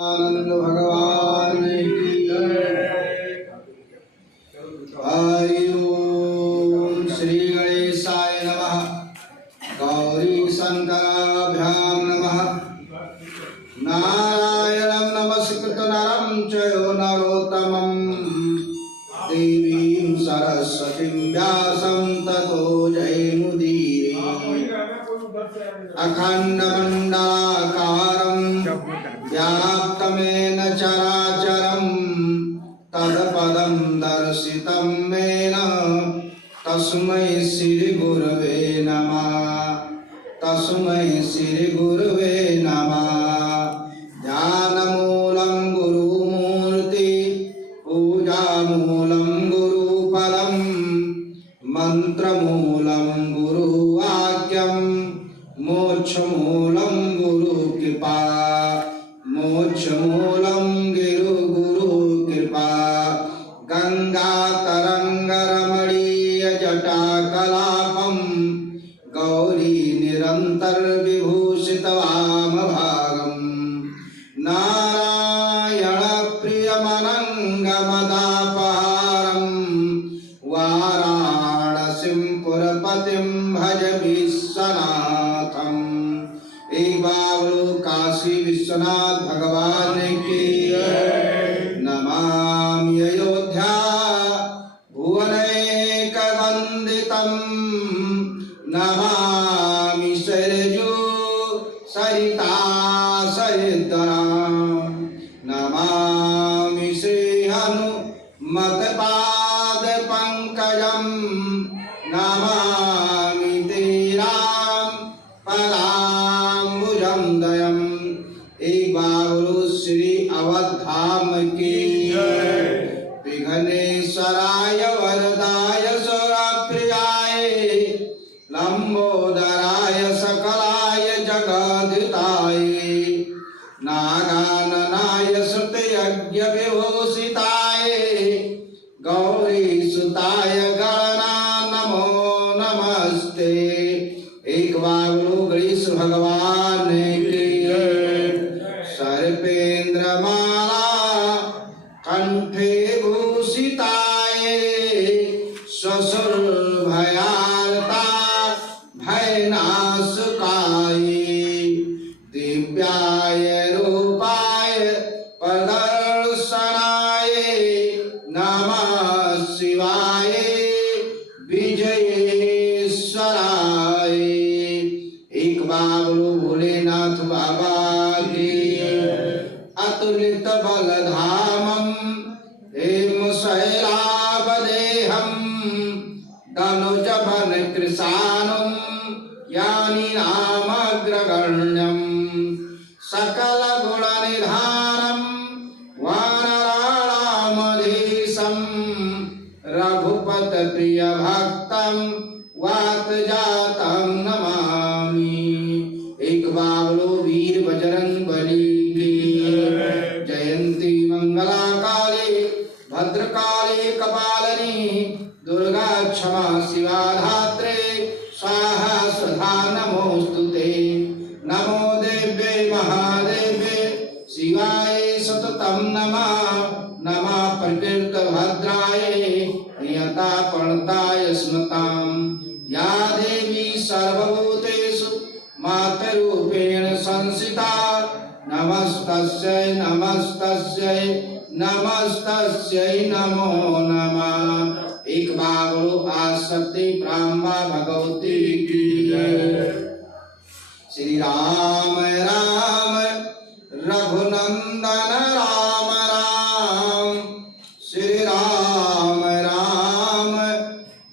आनंद भगवान की जय। हरि ओम। श्री गणेशाय नमः। गौरी शंकराभ्यां नमः। नारायणं नमस्कृत नरं चैव नरोत्तमं देवीं सरस्वतीं व्यासं ततो जयमुदीरये। अखंडमंडलाकारं व्याप्तमेन चराचरं तत्पदं दर्शितं मेन तस्मै श्री गुरवे नमः। तस्मै श्री गुरवे नमः। ध्यानमूलं गुरुमूर्ति पूजामूलं गुरुफलं मंत्रमूलं गुरुवाक्यं मोक्षमूलं गुरुकृपा। मोक्षमूलं गुरुकृपा। गंगातरंगरमणीयजटाकलापं गौरी निरन्तरविभूषितवामभागं नारायणप्रियमनङ्गमदापहारं वाराणसीं पुरपतिं भज विश्वनाथम्। एक बाबलो काशी विश्वनाथ भगवान की नमामि अयोध्या भुवनैकवन्दितं नमामि सरजू सरिता सरिद्रां नमामि श्री हनुमत्पाद पंकजं नमामि तीरां पदाम्बुजं दयम्। एक बाबलो श्री अवधाम की विघ्नेश्वराय वरदाय सुरप्रियाय लंबोदराय सकलाय जगद्धिताय नागाननाय श्रुतयज्ञ विभूषिताय गौरीसुताय गणना नमो नमस्ते। एक बाबलो गणेश भगवान की सर्पेन्द्रमाला कंठे भूषिताय श्वशुरभयार्ता भयनाशकाय दिव्याय रूपाय प्रदर्शनाय नमः शिवाय विजयेश्वराय। एक बाबलो भोलेनाथ बाबा की अतुलित बलधामं हेम शैलावदेहं धनुजवन कृशानं यानि नामग्रगण्यं सकल गुणनिधानं वानराणामधीशं रघुपत प्रिय भक्तं वातजातं नमामि। एक बाबलो वीर बजरंग बली की जयंती मंगला काली भद्रकाली कपालिनी दुर्गा क्षमा शिवा धात्रे स्वाहा स्वधा नमोस्तुते। नमो देव्ये महादेव्ये शिवाय सततं नमः। नमः प्रकृत भद्राय नियता प्रणताय स्मतां या देवी सर्वभूतेषु मातरूपेण संस्थिता नमस्तस्यै नमस्तस्यै नमस्तस्यै नमो नमः। एक बाबलो आसक्ति ब्रह्मा भगवती की श्री राम राम रघुनंदन राम राम श्री राम राम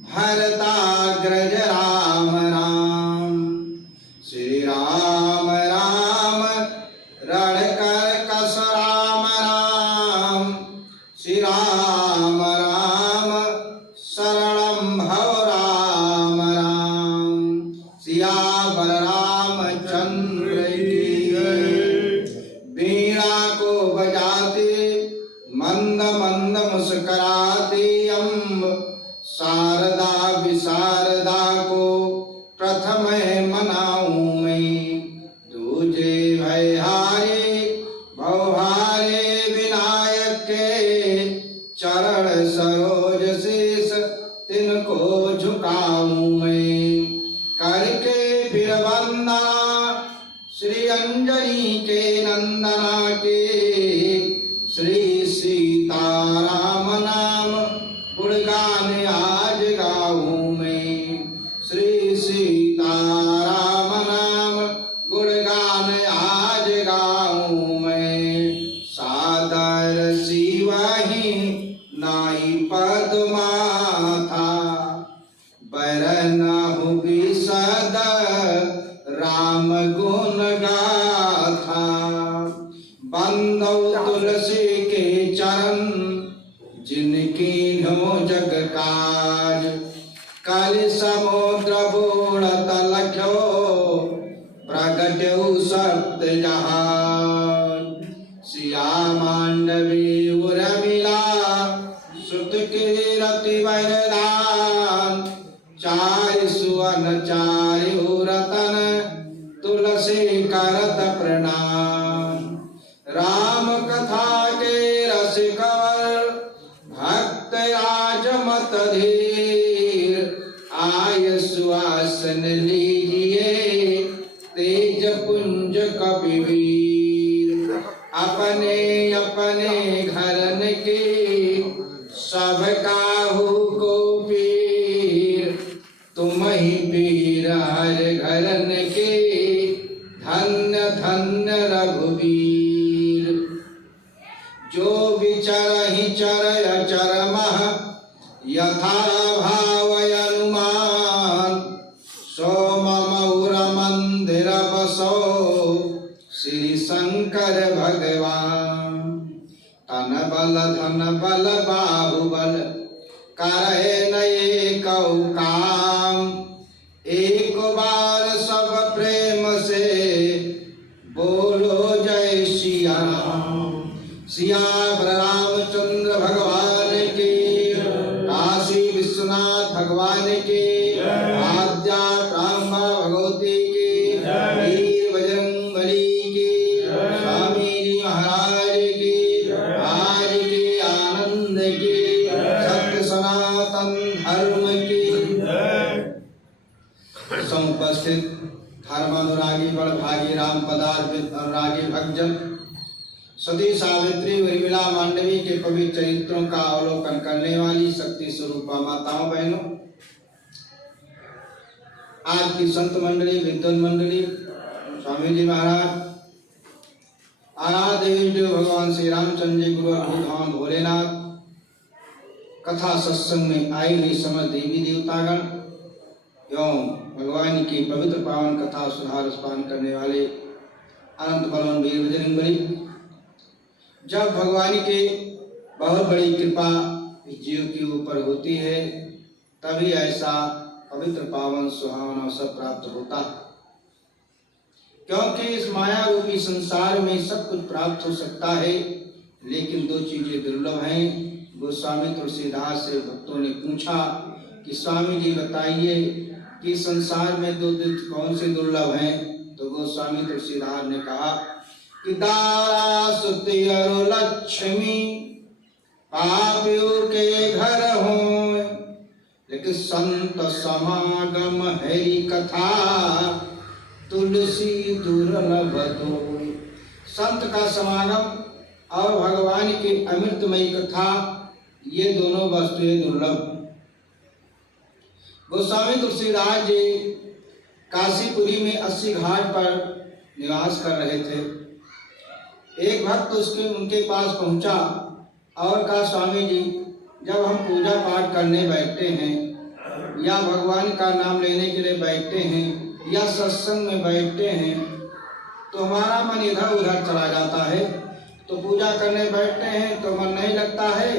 भरताग्रज राम राम श्री राम राम रणकर्कश राम राम श्री राम राम शरणं भव राम राम। सियावर रामचंद्र की पौभारे विनायक के चरण सरोज शीस तिनको झुकाऊं मैं। करके फिर वंदना श्री अंजनी के नंदना के श्री सीताराम नाम गुणगान आज गाऊं मैं। श्री सीताराम नाम गुणगान आज गाऊं मैं। सादर शिवहि नाई पद्माथा बरनहु विशद राम गुण गाथा। बंदौ तुलसी के चरण जिनकी नो जग काज। कल समुद्र बूढ़त लख्यो प्रगट्यौ सप्त जहाज। सिया मांडवी उर्मिला सुत के रति वरदान। चारि सुवन चारि रतन तुलसी करत प्रणाम। राम कथा के रस कवर भक्त राज मत धीर। आय सुआसन लीजिए तेज पुंज कपिवीर। अपने अपने घरन के सब काहू को पीर। तुम ही पीर हर घरन के धन्य धन्य रघुवीर। जो विचरहि चर अचर मह यथा भावय अनुमान। सो मम उर मंदिर बसो श्री शंकर भगवान। तन बल धन बल बाहुबल करे नये कौ काम। एक बार सब प्रेम से बोलो जय सिया राम। सियावर रामचंद्र भगवान की। काशी विश्वनाथ भगवान की। आद्या ब्रह्मा भगवती की। वीर बजरंगबली की। स्वामी जी महाराज की। आज की आनंद की। सत्य सनातन धर्म की। समुपस्थित धर्मानुरागी बड़भागी राम पदार्थ अनुरागी भक्तजन सती सावित्री उर्मिला मांडवी के पवित्र चरित्रों का अवलोकन करने वाली शक्ति स्वरूपा माताओं बहनों, आज की संत मंडली विद्वान मंडली स्वामी जी महाराज आराध्य देव भगवान श्री रामचंद्र जी गुरु भगवान भोलेनाथ कथा सत्संग में आई हुई समस्त देवी देवतागण एवं भगवान की पवित्र पावन कथा सुधा रसपान करने वाले अनंत बलवान वीर बजरंगबली। जब भगवान की बहुत बड़ी कृपा जीव के ऊपर होती है तभी ऐसा पवित्र पावन सुहावना अवसर प्राप्त होता है। क्योंकि इस माया रूपी संसार में सब कुछ प्राप्त हो सकता है, लेकिन दो चीजें दुर्लभ हैं। गोस्वामी तुलसीदास से भक्तों ने पूछा कि स्वामी जी बताइए कि संसार में दो कौन से दुर्लभ हैं। तो गोस्वामी तुलसीदास ने कहा कि दारा सुति और लक्ष्मी पापियों के घर हों, लेकिन संत समागम हरि कथा तुलसी दुर्लभ दो। संत का समागम और भगवान की अमृतमयी कथा ये दोनों वस्तुएं दुर्लभ। गोस्वामी तुलसीदास जी काशीपुरी में 80 घाट पर निवास कर रहे थे। एक भक्त उनके पास पहुंचा और कहा, स्वामी जी जब हम पूजा पाठ करने बैठते हैं या भगवान का नाम लेने के लिए बैठते हैं या सत्संग में बैठते हैं तो हमारा मन इधर उधर चला जाता है। तो पूजा करने बैठते हैं तो मन नहीं लगता है,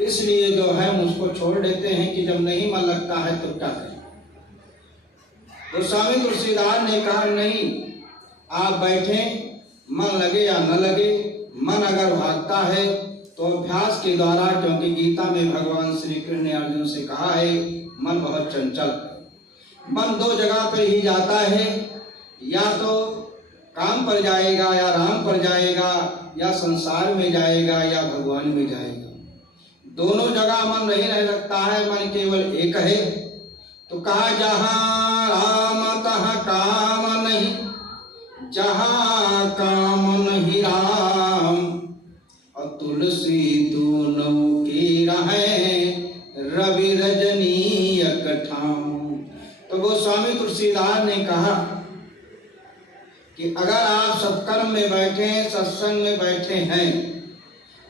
इसलिए जो है हम उसको छोड़ देते हैं कि जब नहीं मन लगता है तो क्या करें। गोस्वामी तुलसीदास ने कहा, नहीं, आप बैठें, मन लगे या न लगे, मन अगर भागता है तो अभ्यास के द्वारा, क्योंकि गीता में भगवान श्री कृष्ण ने अर्जुन से कहा है मन बहुत चंचल, मन दो जगह पर ही जाता है, या तो काम पर जाएगा या राम पर जाएगा, या संसार में जाएगा या भगवान में जाएगा। दोनों जगह मन नहीं रह सकता है, मन केवल एक है। तो कहा जहाँ राम तहाँ काम नहीं, जहाँ काम नहीं राम, और तुलसी दोनों की रहें रवि रजनी एकठाम। तो गोस्वामी तुलसीदास ने कहा कि अगर आप सत्कर्म में बैठे हैं, सत्संग में बैठे हैं,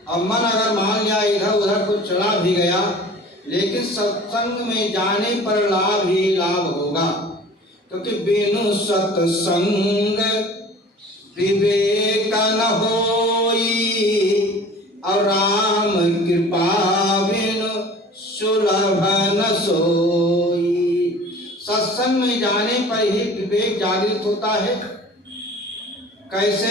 और मन अगर मान लिया इधर उधर कुछ चला भी गया, लेकिन सत्संग में जाने पर लाभ ही लाभ होगा। क्योंकि बिनु सत्संग विवेक न होई, और राम कृपा बिनु सुलभ न सोई। सत्संग में जाने पर ही विवेक जागृत होता है। कैसे?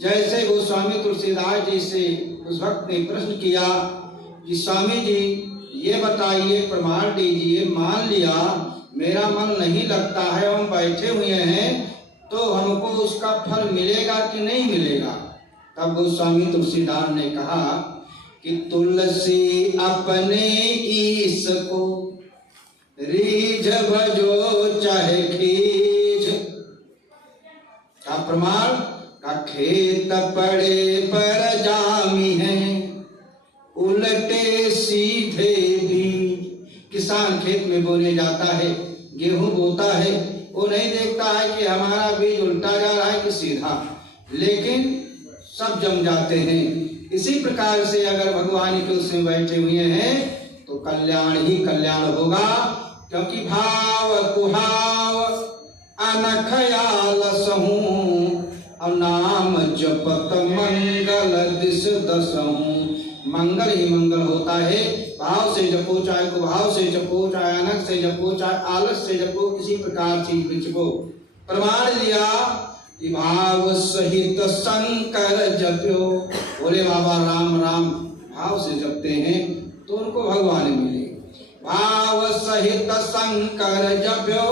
जैसे गोस्वामी तुलसीदास जी से उस भक्त ने प्रश्न किया कि स्वामी जी ये बताइए, प्रमाण दीजिए, मान लिया मेरा मन नहीं लगता है, हम बैठे हुए हैं, तो हमको उसका फल मिलेगा कि नहीं मिलेगा? तब गोस्वामी तुलसीदास ने कहा कि तुलसी अपने ईश को रीझ भजो चाहे खींच। का प्रमाण? का खेत पड़े पर जामी है, उलटे सीधे भी। किसान खेत में बोने जाता है, गेहूं बोता है, वो नहीं देखता है कि हमारा बीज उल्टा जा रहा है कि सीधा, लेकिन सब जम जाते हैं। इसी प्रकार से अगर भगवान के उसमें बैठे हुए हैं तो कल्याण ही कल्याण होगा। क्योंकि भाव कुहाव अनखयाल सहूं, और नाम जपत मंगल दिस दसहूं। मंगल ही मंगल होता है। भाव से जपो, चाहे कुभाव से जपो, चाहे अनख से जपो, चाहे आलस से जपो, किसी प्रकार से जपो। प्रमाण दिया कि भाव सहित शंकर जप्यो। बोले बाबा राम राम भाव से जपते हैं तो उनको भगवान मिले। भाव सहित शंकर जप्यो,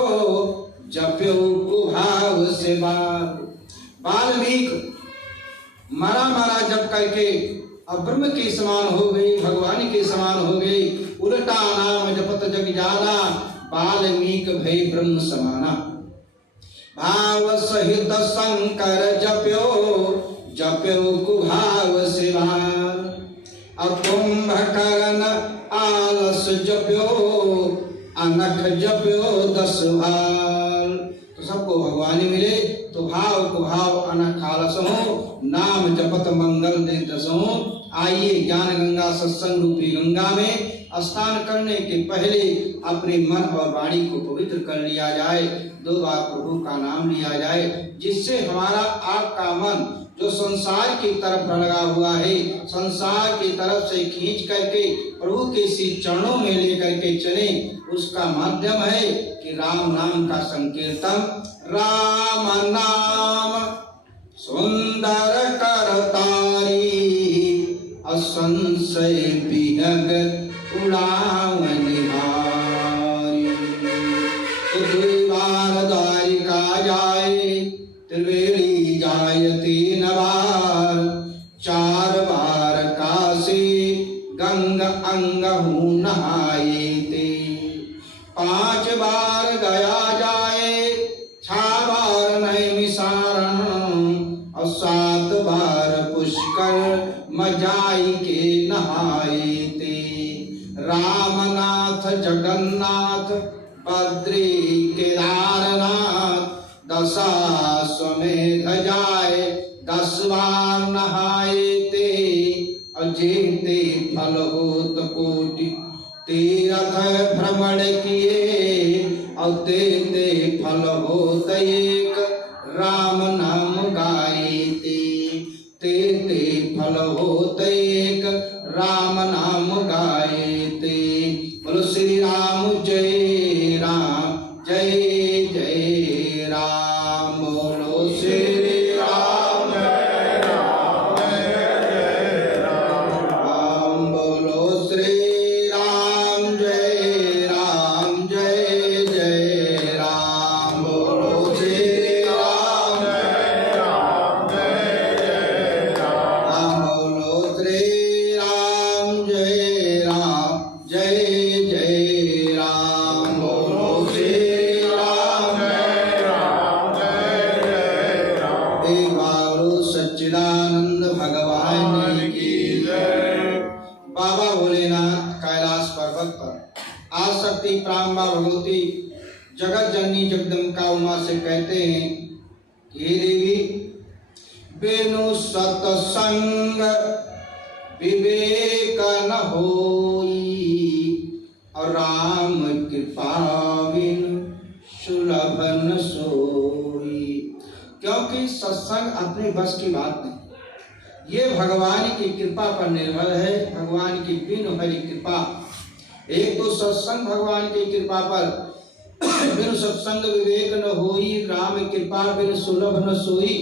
जप्यो कुभाव से बाल। वाल्मीकि मरा मरा जप करके अब ब्रह्म के समान हो गई, भगवान के समान हो गई। उल्टा नाम जपत जग जाना, वाल्मीकि भई ब्रह्म समाना। भाव सहित शंकर जप्यो, जप्यो कुभाव से बाल। और कुंभकर्ण आलस जप्यो, अनख जप्यो 10 बाल। तो सबको भगवान मिले। तो भाव कुभाव अनख आलस हो, नाम जपत मंगल दस हो। आइए ज्ञान गंगा सत्संग रूपी गंगा में स्नान करने के पहले अपने मन और वाणी को पवित्र कर लिया जाए। 2 बार प्रभु का नाम लिया जाए, जिससे हमारा आपका मन जो संसार की तरफ लगा हुआ है, संसार की तरफ से खींच करके प्रभु के श्री चरणों में लेकर के चले। उसका माध्यम है कि राम नाम का संकीर्तन। राम नाम सुंदर करतारी, असंशय विहग उड़ावनिहारी। तो 2 बार द्वारिका जाए, त्रिवेणी जाए 3 बार। 4 बार काशी गंग अंगहू नहाए ते। 5 बार गया जाए, 6 बार नैमिषारण्य, और 7 बार पुष्कर मजाई के नहाए ते। रामनाथ जगन्नाथ बद्री केदारनाथ, 10 स्वमेध जाए 10 बार नहाए ते। और जेते फल होत कोटि तीर्थ भ्रमण किए, और तेते फल होत एक राम नाम गाए ते। तेते फल होत एक राम नाम गाए ते। बोलो श्री राम जय राम, जय जय राम। बोलो श्री राम जय राम, जय जय राम। बोलो श्री राम जय राम, जय जय राम। बोलो श्री राम जय राम, जय जय सच्चिदानंद भगवान की जय। बाबा भोलेनाथ कैलाश पर्वत पर आसक्ति प्रांबा भगवती जगत जननी जगदम्बिका उमा से कहते हैं कि हे देवी, बिनु सत्संग विवेक न होई, और राम कृपा बिनु सुलभ न सोई। क्योंकि सत्संग अपने बस की बात नहीं, ये भगवान की कृपा पर निर्भर है। भगवान की बिनु हरि कृपा, एक तो सत्संग भगवान की कृपा पर, बिनु सत्संग विवेक न होई, राम कृपा बिनु सुलभ न सोई,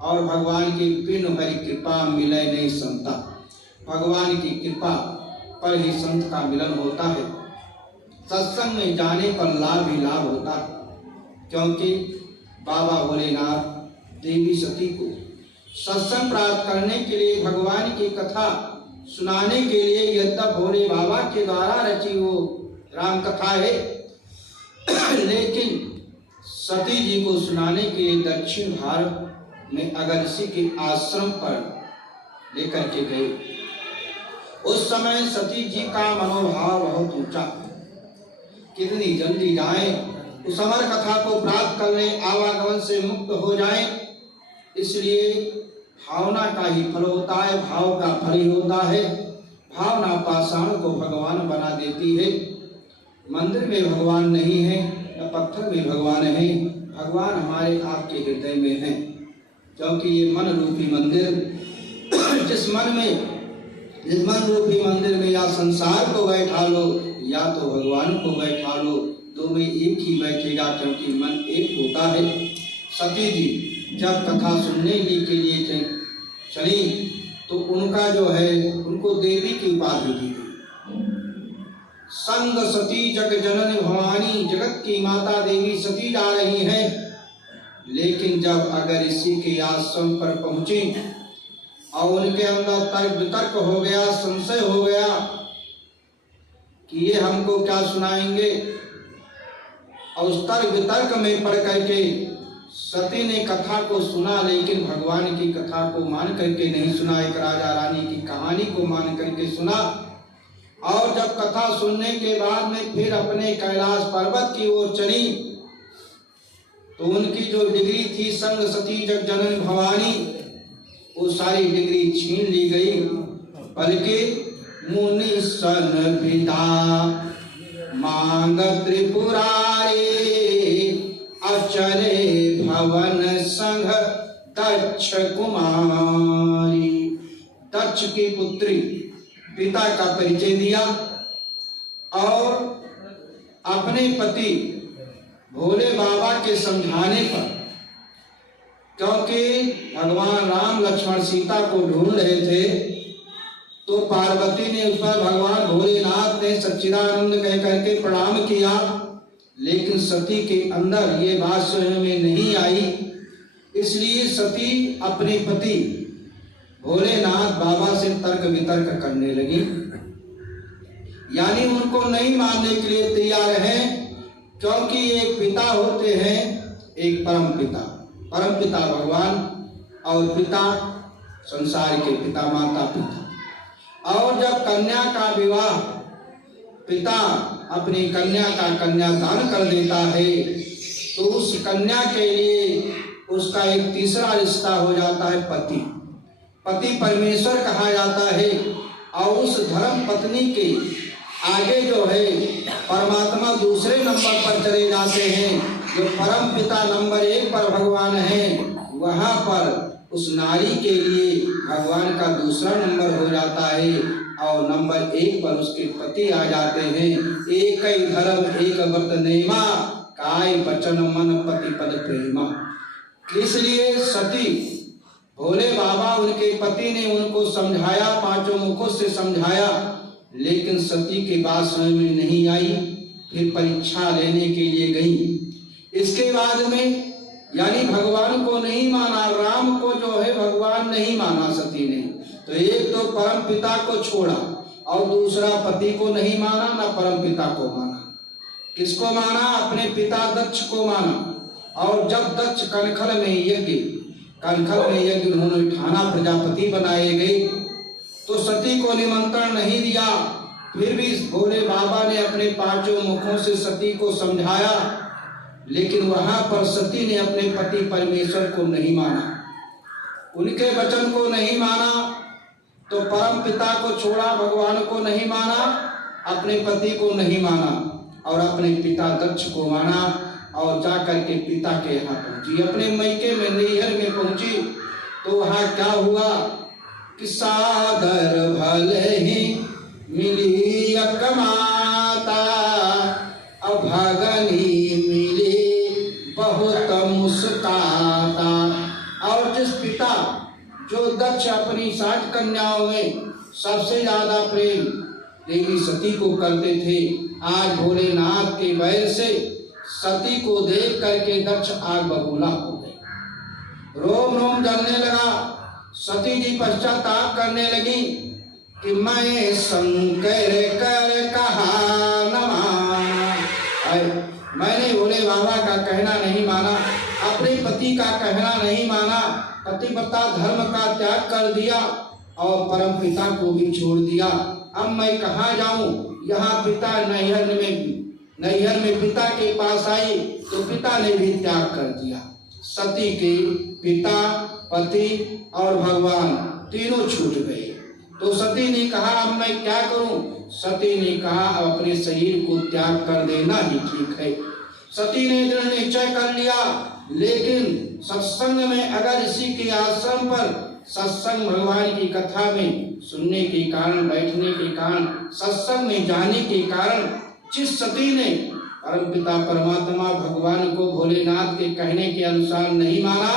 और भगवान की बिनु हरि कृपा मिले नहीं संता। भगवान की कृपा पर ही संत का मिलन होता है। सत्संग में जाने पर लाभ ही लाभ होता है, क्योंकि बाबा भोलेनाथ देवी सती को सत्संग प्राप्त करने के लिए, भगवान की कथा सुनाने के लिए, यद्यप भोले बाबा के द्वारा रची वो राम कथा है, लेकिन सती जी को सुनाने के लिए दक्षिण भारत में अगरसी के आश्रम पर लेकर के गए। उस समय सती जी का मनोभाव बहुत ऊंचा, कितनी जल्दी जाएं, उस अमर कथा को प्राप्त कर लें, आवागमन से मुक्त हो जाएं। इसलिए भावना का ही फल होता है, भाव का फल ही होता है। भावना पाषाण को भगवान बना देती है। मंदिर में भगवान नहीं है, न पत्थर में भगवान है, भगवान हमारे आपके हृदय में है। क्योंकि ये मन रूपी मंदिर, जिस मन रूपी मंदिर में या संसार को बैठा लो या तो भगवान को बैठा लो, दो में एक ही बैठेगा, क्योंकि मन एक होता है। सती जी जब कथा सुनने के लिए चली तो उनका जो है, उनको देवी की उपाधि दी गई। संग सती जग जननी भवानी, जगत की माता देवी सती जा रही हैं। लेकिन जब अगर इसी के आश्रम पर पहुंची और उनके अंदर तर्क वितर्क हो गया, संशय हो गया कि ये हमको क्या सुनाएंगे, और उस तर्क वितर्क में पड़ करके सती ने कथा को सुना, लेकिन भगवान की कथा को मान करके नहीं सुना, एक राजा रानी की कहानी को मान करके सुना। और जब कथा सुनने के बाद में फिर अपने कैलाश पर्वत की ओर चली, तो उनकी जो डिग्री थी संग सती जग जननी भवानी, वो सारी डिग्री छीन ली गई। बल्कि मुनि सन विदा मांग त्रिपुरारी, अचरे भवन संग दक्ष कुमारी। दक्ष की पुत्री पिता का परिचय दिया और अपने पति भोले बाबा के समझाने पर, क्योंकि भगवान राम लक्ष्मण सीता को ढूंढ रहे थे, तो पार्वती ने उस पर भगवान भोलेनाथ ने सच्चिदानंद कह करके प्रणाम किया, लेकिन सती के अंदर ये बात समझ में नहीं आई। इसलिए सती अपने पति भोलेनाथ बाबा से तर्क वितर्क करने लगी, यानी उनको नहीं मानने के लिए तैयार हैं, क्योंकि एक पिता होते हैं, एक परम पिता भगवान, और पिता संसार के पिता माता पिता। और जब कन्या का विवाह पिता अपनी कन्या का कन्यादान कर देता है, तो उस कन्या के लिए उसका एक तीसरा रिश्ता हो जाता है पति परमेश्वर कहा जाता है। और उस धर्म पत्नी के आगे जो है परमात्मा दूसरे नंबर पर चले जाते हैं। जो परम पिता नंबर 1 पर भगवान है, वहाँ पर उस नारी के लिए भगवान का दूसरा नंबर हो जाता है, और नंबर 1 पर उसके पति आ जाते हैं। एक ही धर्म एक व्रत नेमा, काय वचन मन पति पद प्रेमा। इसलिए सती भोले बाबा उनके पति ने उनको समझाया, 5 मुखों से समझाया, लेकिन सती की बात समझ में नहीं आई। फिर परीक्षा लेने के लिए गई। इसके बाद में यानी भगवान को नहीं माना, राम को जो है भगवान नहीं माना सती ने। तो एक तो परम पिता को छोड़ा और दूसरा पति को नहीं माना, ना परम पिता को माना। किसको माना? अपने पिता दक्ष को माना। और जब दक्ष कनखल में यज्ञ कनखल में यज्ञ उन्होंने ठाना, प्रजापति बनाए गए, तो सती को निमंत्रण नहीं दिया। फिर भी भोले बाबा ने अपने पांचों मुखों से सती को समझाया, लेकिन वहां पर सती ने अपने पति परमेश्वर को नहीं माना, उनके वचन को नहीं माना, तो परम पिता को छोड़ा, भगवान को नहीं माना, अपने पति को नहीं माना और अपने पिता दक्ष को माना और जाकर के पिता के यहाँ पहुंची। अपने मैके में नैहर में पहुंची तो वहां क्या हुआ कि सादर भले ही मिली अकमाता, अभागनी मिली बहुत मुस्काता। और जिस पिता जो दक्ष अपनी 60 कन्याओं में सबसे ज्यादा प्रेम देवी सती को करते थे, आज भोलेनाथ के बैर से सती को देख करके दक्ष आग बबूला हो गए, रोम रोम जलने लगा। सती जी पश्चाताप करने लगी कि मैं शंकर कर कहा न माना, मैंने भोले बाबा का कहना नहीं माना, अपने पति का कहना नहीं माना, पतिव्रता धर्म का त्याग कर दिया और परम पिता को भी छोड़ दिया। अब मैं कहाँ जाऊं? यहाँ पिता नैहर में पिता के पास आई तो पिता ने भी त्याग कर दिया। सती के पिता, पति और भगवान तीनों छूट गए। तो सती ने कहा अब मैं क्या करूं? सती ने कहा अब अपने शरीर को त्याग कर देना ही ठीक है। सती ने दृढ़ निश्चय कर लिया, लेकिन सत्संग में अगर इसी के आश्रम पर सत्संग भगवान की कथा में सुनने के कारण, बैठने के कारण, सत्संग में जाने के कारण जिस सती ने परम पिता परमात्मा भगवान को भोलेनाथ के कहने के अनुसार नहीं माना,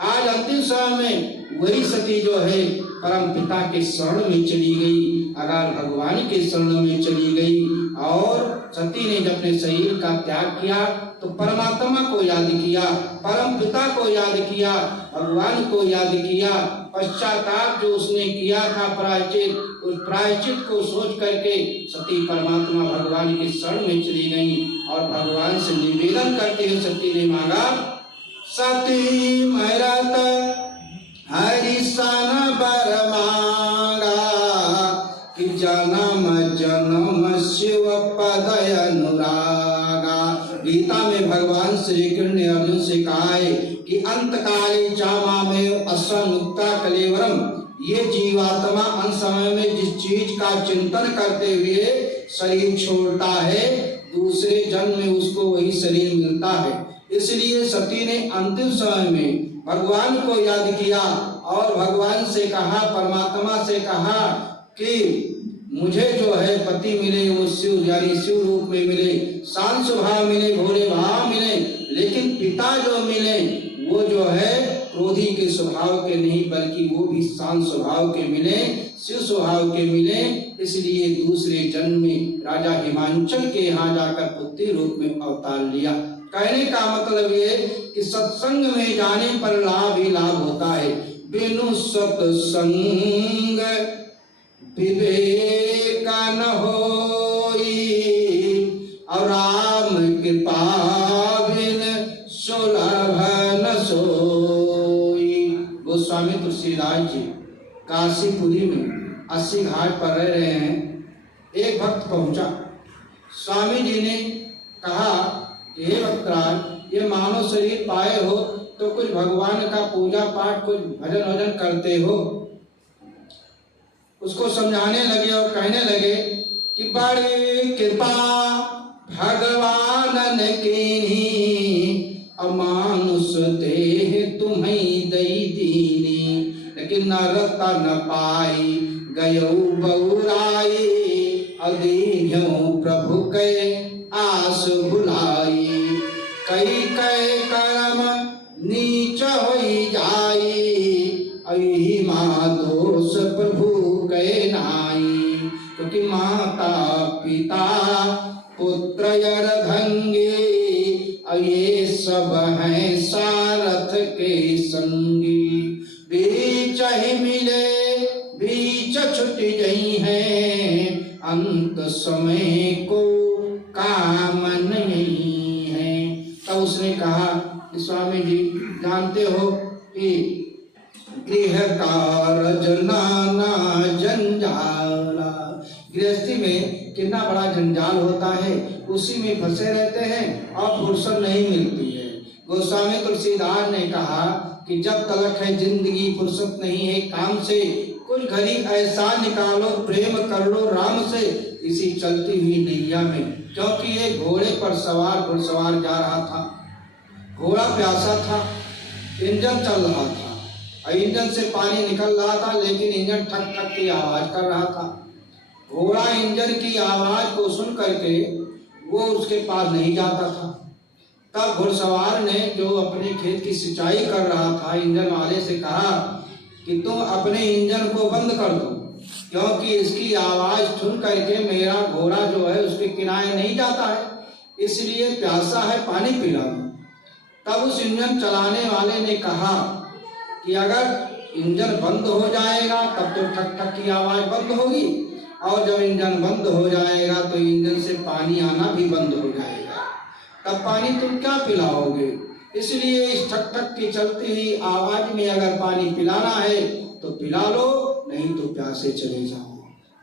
आज अंतिम समय में वही सती जो है परम पिता के शरण में चली गई, अगर भगवान के शरण में चली गई। और सती ने जब अपने शरीर का त्याग किया तो परमात्मा को याद किया, परम पिता को याद किया, भगवान को याद किया। पश्चाताप जो उसने किया था प्रायश्चित, उस प्रायश्चित को सोच करके सती परमात्मा भगवान के शरण में चली गई और भगवान से निवेदन करते हुए सती ने मांगा, सती मरत हरिशन बर मांगा कि जन्म जन्म शिव पद अनुरागा। गीता में भगवान श्री कृष्ण ने अर्जुन से कहा है कि अंत काले चामा में असनुक्ता कलेवरम, ये जीवात्मा अंत समय में जिस चीज का चिंतन करते हुए शरीर छोड़ता है, दूसरे जन्म में उसको वही शरीर मिलता है। इसलिए सती ने अंतिम समय में भगवान को याद किया और भगवान से कहा, परमात्मा से कहा कि मुझे जो है पति मिले वो शिव यानी शिव रूप में मिले, शांत स्वभाव मिले, भोले भाव मिले, लेकिन पिता जो मिले वो जो है क्रोधी के स्वभाव के नहीं बल्कि वो भी शांत स्वभाव के मिले, शिव स्वभाव के मिले। इसलिए दूसरे जन्म में राजा हिमांचल के यहाँ जाकर पुत्री रूप में अवतार लिया। कहने का मतलब ये कि सत्संग में जाने पर लाभ ही लाभ होता है। बिनु सत्संग विवेक न होई और राम कृपा बिन सुलभ न सोई। गोस्वामी तुलसीदास जी काशीपुरी में 80 घाट पर रह रहे हैं। एक भक्त पहुंचा, स्वामी जी ने कहा कि हे भक्तराज, ये मानव शरीर पाए हो तो कुछ भगवान का पूजा पाठ, कुछ भजन वजन करते हो। उसको समझाने लगे और कहने लगे कि बड़ी कृपा भगवान कीनी, अमानुष देह तुम्हें दई दीनी, लेकिन नरता न पाई गयो बउराई, अदीन्यो प्रभु के आस भुलाई, कई कई कर्म नीच होई जाई, अहि मा दोष प्रभु के नाई। क्योंकि माता पिता पुत्र अर्धंगी, ये सब हैं सारथ के संगी, बीच ही मिले बीच छुट गई हैं, अंत समय को काम नहीं है। तब उसने कहा, स्वामी जी जानते हो कि गृह कारज नाना जंजाला। गृहस्थी में कितना बड़ा जंजाल होता है, उसी में फंसे रहते हैं और फुर्सत नहीं मिलती है। गोस्वामी तुलसीदास ने कहा कि जब तलक है जिंदगी फुर्सत नहीं है काम से, कुछ घड़ी ऐसा निकालो प्रेम कर लो राम से, इसी चलती हुई नैया में। क्योंकि ये घोड़े पर सवार घुड़सवार जा रहा था, घोड़ा प्यासा था, इंजन चल रहा था और इंजन से पानी निकल रहा था, लेकिन इंजन ठक ठक की आवाज कर रहा था। घोड़ा इंजन की आवाज को सुन करके वो उसके पास नहीं जाता था। तब घुड़सवार ने जो अपने खेत की सिंचाई कर रहा था, इंजन वाले से कहा कि तुम अपने इंजन को बंद कर दो, क्योंकि इसकी आवाज सुन करके मेरा घोड़ा जो है उसके किनारे नहीं जाता है, इसलिए प्यासा है, पानी पिला दो। तब उस इंजन चलाने वाले ने कहा कि अगर इंजन बंद हो जाएगा तब तो ठक ठक की आवाज बंद होगी, और जब इंजन बंद हो जाएगा तो इंजन से पानी आना भी बंद हो जाएगा, तब पानी तुम क्या पिलाओगे। इसलिए इस ठक ठक की चलती हुई आवाज में अगर पानी पिलाना है तो पिला लो, नहीं तो प्यासे चले जाओ।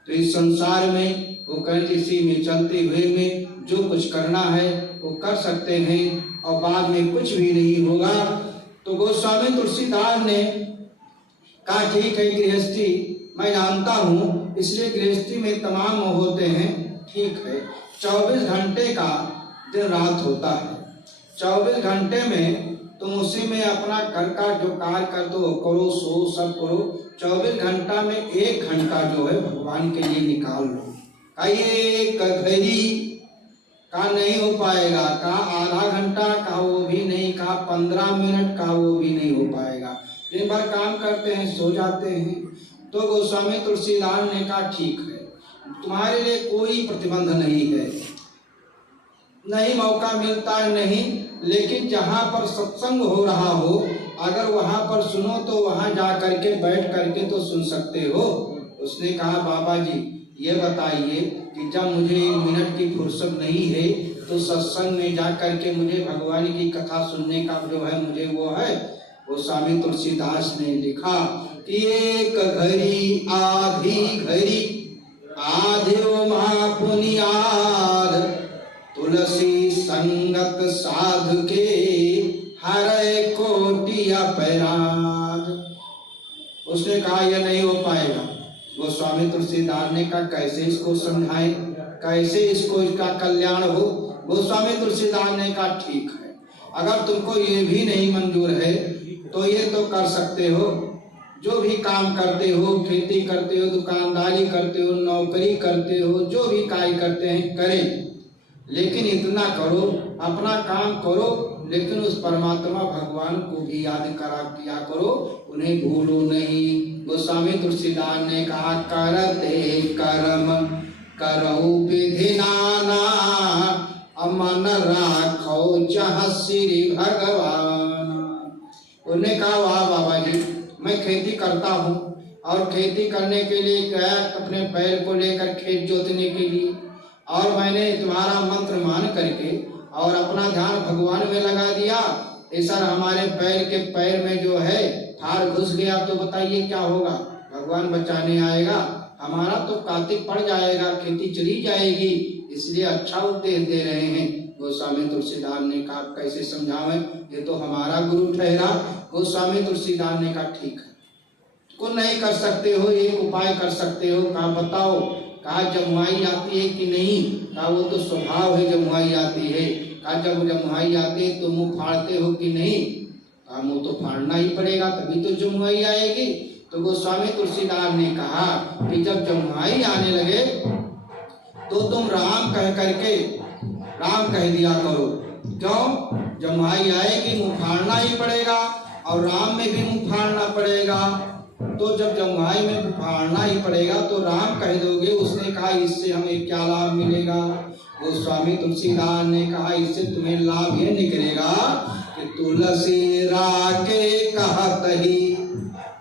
तो इस संसार में वो इसी में चलते हुए में जो कुछ करना है वो कर सकते हैं और बाद में कुछ भी नहीं होगा। तो गोस्वामी तुलसीदास ने कहा ठीक है गृहस्थी मैं जानता हूँ, इसलिए गृहस्थी में तमाम होते हैं, ठीक है 24 घंटे का दिन रात होता है, 24 घंटे में तुम उसी में अपना घर का जो कार्य कर दो करो, सो सब करो। 24 घंटा में 1 घंटा जो है भगवान के लिए निकाल लो। एक घड़ी का नहीं हो पाएगा, का आधा घंटा का वो भी नहीं, का 15 मिनट का वो भी नहीं हो पाएगा। दिन भर काम करते हैं, सो जाते हैं। तो गोस्वामी तुलसीदास ने कहा ठीक है, तुम्हारे लिए कोई प्रतिबंध नहीं है, नहीं मौका मिलता है नहीं, लेकिन जहाँ पर सत्संग हो रहा हो अगर वहाँ पर सुनो तो वहाँ जा करके बैठ करके तो सुन सकते हो। उसने कहा बाबा जी ये बताइए कि जब मुझे 1 मिनट की फुर्सत नहीं है तो सत्संग में जा करके मुझे भगवान की कथा सुनने का जो है मुझे वो है। गोस्वामी तुलसीदास ने लिखा कि एक घड़ी आधी घड़ी आधे महापुनियाद, तुलसी संगत साधु के हरे कोटि अपराध। उसने कहा यह नहीं हो पाएगा। गोस्वामी तुलसीदास ने कहा कैसे इसको समझाएं, कैसे इसको इसका कल्याण हो। गोस्वामी तुलसीदास ने कहा ठीक है, अगर तुमको ये भी नहीं मंजूर है तो ये तो कर सकते हो, जो भी काम करते हो, खेती करते हो, दुकानदारी करते हो, नौकरी करते हो, जो भी कार्य करते हैं करें, लेकिन इतना करो अपना काम करो, लेकिन उस परमात्मा भगवान को भी याद करा किया करो, उन्हें भूलो नहीं। गोस्वामी तुलसीदास ने कहा करते कर्म करो विधि नाना, अमन राखो जहाँ श्री भगवान। उन्हें कहा वाह बाबा जी मैं खेती करता हूँ और खेती करने के लिए गया अपने बैल को लेकर खेत जोतने के लिए, और मैंने तुम्हारा मंत्र मान करके और अपना ध्यान भगवान में लगा दिया। सर हमारे बैल के पैर में जो है थार घुस गया तो बताइए क्या होगा, भगवान बचाने आएगा, हमारा तो कार्तिक पड़ जाएगा, खेती चली जाएगी। इसलिए अच्छा उपदेश दे रहे हैं। गोस्वामी तुलसीदास ने कहा कैसे समझावें, ये तो हमारा गुरु ठहरा। गोस्वामी तुलसीदास ने कहा ठीक है, को नहीं कर सकते हो एक उपाय कर सकते हो। कहा बताओ। कहा जमुआई आती है कि नहीं। कहा वो तो स्वभाव है जमुआई आती है। कहा जब जमुआई आती है तो मुंह फाड़ते हो कि नहीं। कहा मुंह तो फाड़ना ही पड़ेगा तभी तो जमुआई आएगी। तो गोस्वामी तुलसीदास ने कहा कि जब जमुआई आने लगे तो तुम राम कह करके राम कह दिया करो। क्यों, जमुआई आएगी मुंह फाड़ना ही पड़ेगा और राम में भी मुंह फाड़ना पड़ेगा। तो जब जमुआई में फाड़ना ही पड़ेगा तो राम कह दोगे। उसने कहा इससे हमें क्या लाभ मिलेगा। गोस्वामी तुलसीदास ने कहा इससे तुम्हें लाभ ये निकलेगा कि तुलसी राके कहत ही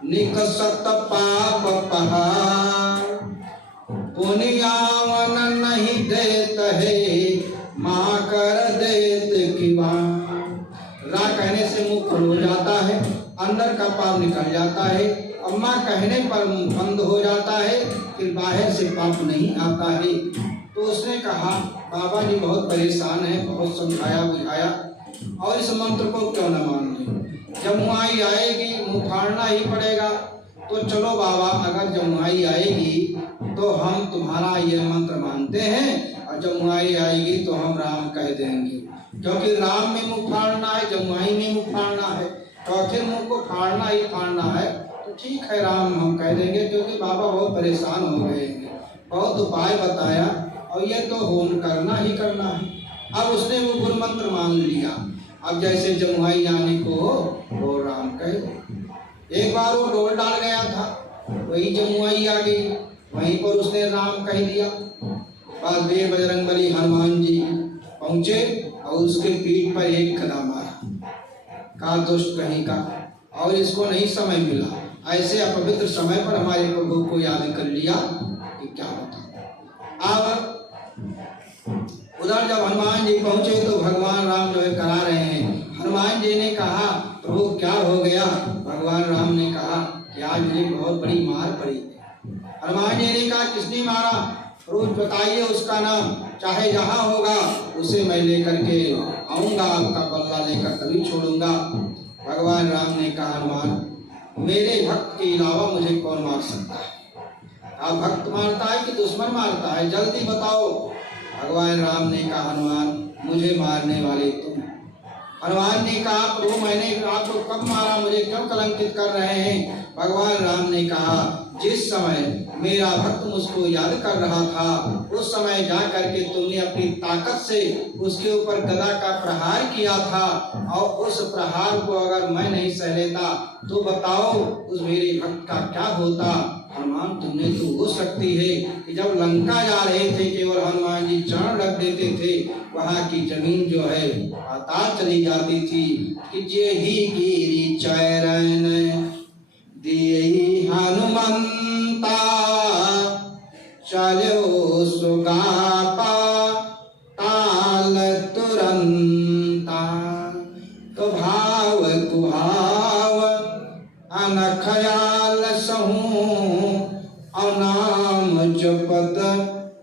निकसत पाप पहाड़, पुनियावन नहीं देत है माँ कर देत किवाड़। रा कहने से मुंह खुल हो जाता है, अंदर का पाप निकल जाता है। कहने पर मुंह बंद हो जाता है, फिर बाहर से पाप नहीं आता है। तो उसने कहा बाबा जी बहुत परेशान है, बहुत समझाया बुझाया और इस मंत्र को क्यों न मान ले। जमुआई आएगी मुँह फाड़ना ही पड़ेगा। तो चलो बाबा, अगर जमुआई आएगी तो हम तुम्हारा ये मंत्र मानते हैं और जमुआई आएगी तो हम राम कह देंगे, क्योंकि राम में मुँह फाड़ना है, जमुआई में मुँह फाड़ना है, तो आखिर मुँह को फाड़ना ही फाड़ना है। तो ठीक है राम हम कह देंगे, क्योंकि बाबा बहुत परेशान हो गए हैं, बहुत उपाय बताया और ये तो होम करना ही करना है। अब उसने वो गुरु मंत्र मान लिया। अब जैसे जमुआई आने को वो राम कहे। एक बार वो डोल डाल गया था, वही जमुआई आ गई, वहीं पर उसने राम कह दिया। बाद वीर बजरंगबली हनुमान जी पहुंचे और उसके पीठ पर एक गदा मारा। कहा दुष्ट कहीं का, और इसको नहीं समय मिला, ऐसे अपवित्र समय पर हमारे प्रभु को याद कर लिया कि क्या होता। अब उधर जब हनुमान जी पहुंचे तो भगवान राम जो है करा रहे हैं। हनुमान जी ने कहा प्रभु क्या हो गया। भगवान राम ने कहा कि आज मुझे बहुत बड़ी मार पड़ी। हनुमान जी ने कहा किसने मारा, रोज बताइए उसका नाम, चाहे जहाँ होगा उसे मैं लेकर के आऊंगा, आपका बल्ला लेकर कभी छोड़ूंगा। भगवान राम ने कहा हनुमान मेरे भक्त के अलावा मुझे कौन मार सकता है। आप भक्त मारता है कि दुश्मन मारता है, जल्दी बताओ। भगवान राम ने कहा हनुमान मुझे मारने वाले तुम। हनुमान ने कहा प्रभु मैंने आपको कब मारा, मुझे क्यों कलंकित कर रहे हैं। भगवान राम ने कहा जिस समय मेरा भक्त मुझको याद कर रहा था उस समय जा करके तुमने अपनी ताकत से उसके ऊपर गदा का प्रहार किया था, और उस प्रहार को अगर मैं नहीं सह लेता तो बताओ उस मेरे भक्त का क्या होता। हनुमान तुमने तो वो शक्ति है कि जब लंका जा रहे थे केवल हनुमान जी चरण रख देते थे, वहाँ की जमीन जो है पाताल चली जाती थी। कि जे ही गिरी चरण दिए हनुमंता, चलो सुगापा ताल तुरंता। तो भाव कुहाव अनखयाल सहूं, और नाम जपत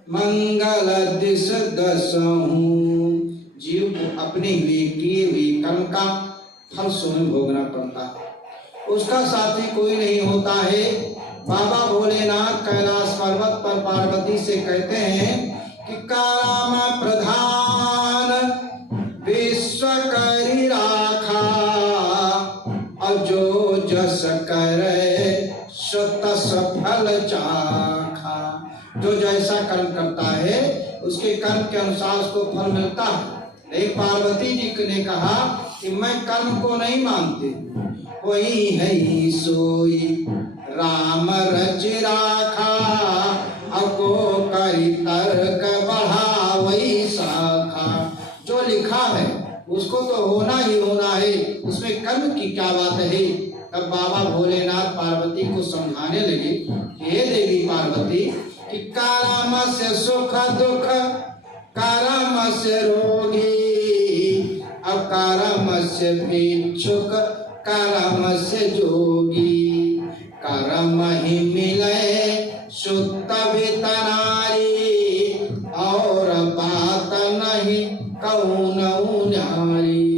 मंगल दिस दसहूं। जीव को अपने हुए किए हुए कर्म का फल स्वयं भोगना पड़ता है, उसका साथी कोई नहीं होता है। बाबा भोलेनाथ कैलाश पर्वत पर पार्वती से कहते हैं कि काम प्रधान विश्व करी राखा, और जो जस करे तस फल चाखा। जो जैसा कर्म करता है उसके कर्म के अनुसार उसको फल मिलता है। लेकिन पार्वती जी ने कहा कि मैं कर्म को नहीं मानती, वही है ही सोई राम रच राखा, अको करी तर्क बढ़ा वही शाखा। जो लिखा है उसको तो होना ही होना है, उसमें कर्म की क्या बात है। तब बाबा भोलेनाथ पार्वती को समझाने लगे, हे देवी पार्वती कि कारम से सुख दुख, कारम से रोगी, अब कारम से भिक्षुक, कर्म से जोगी। कर्म ही मिले शुद्ध वितनारी, और बात नहीं कौन नारी।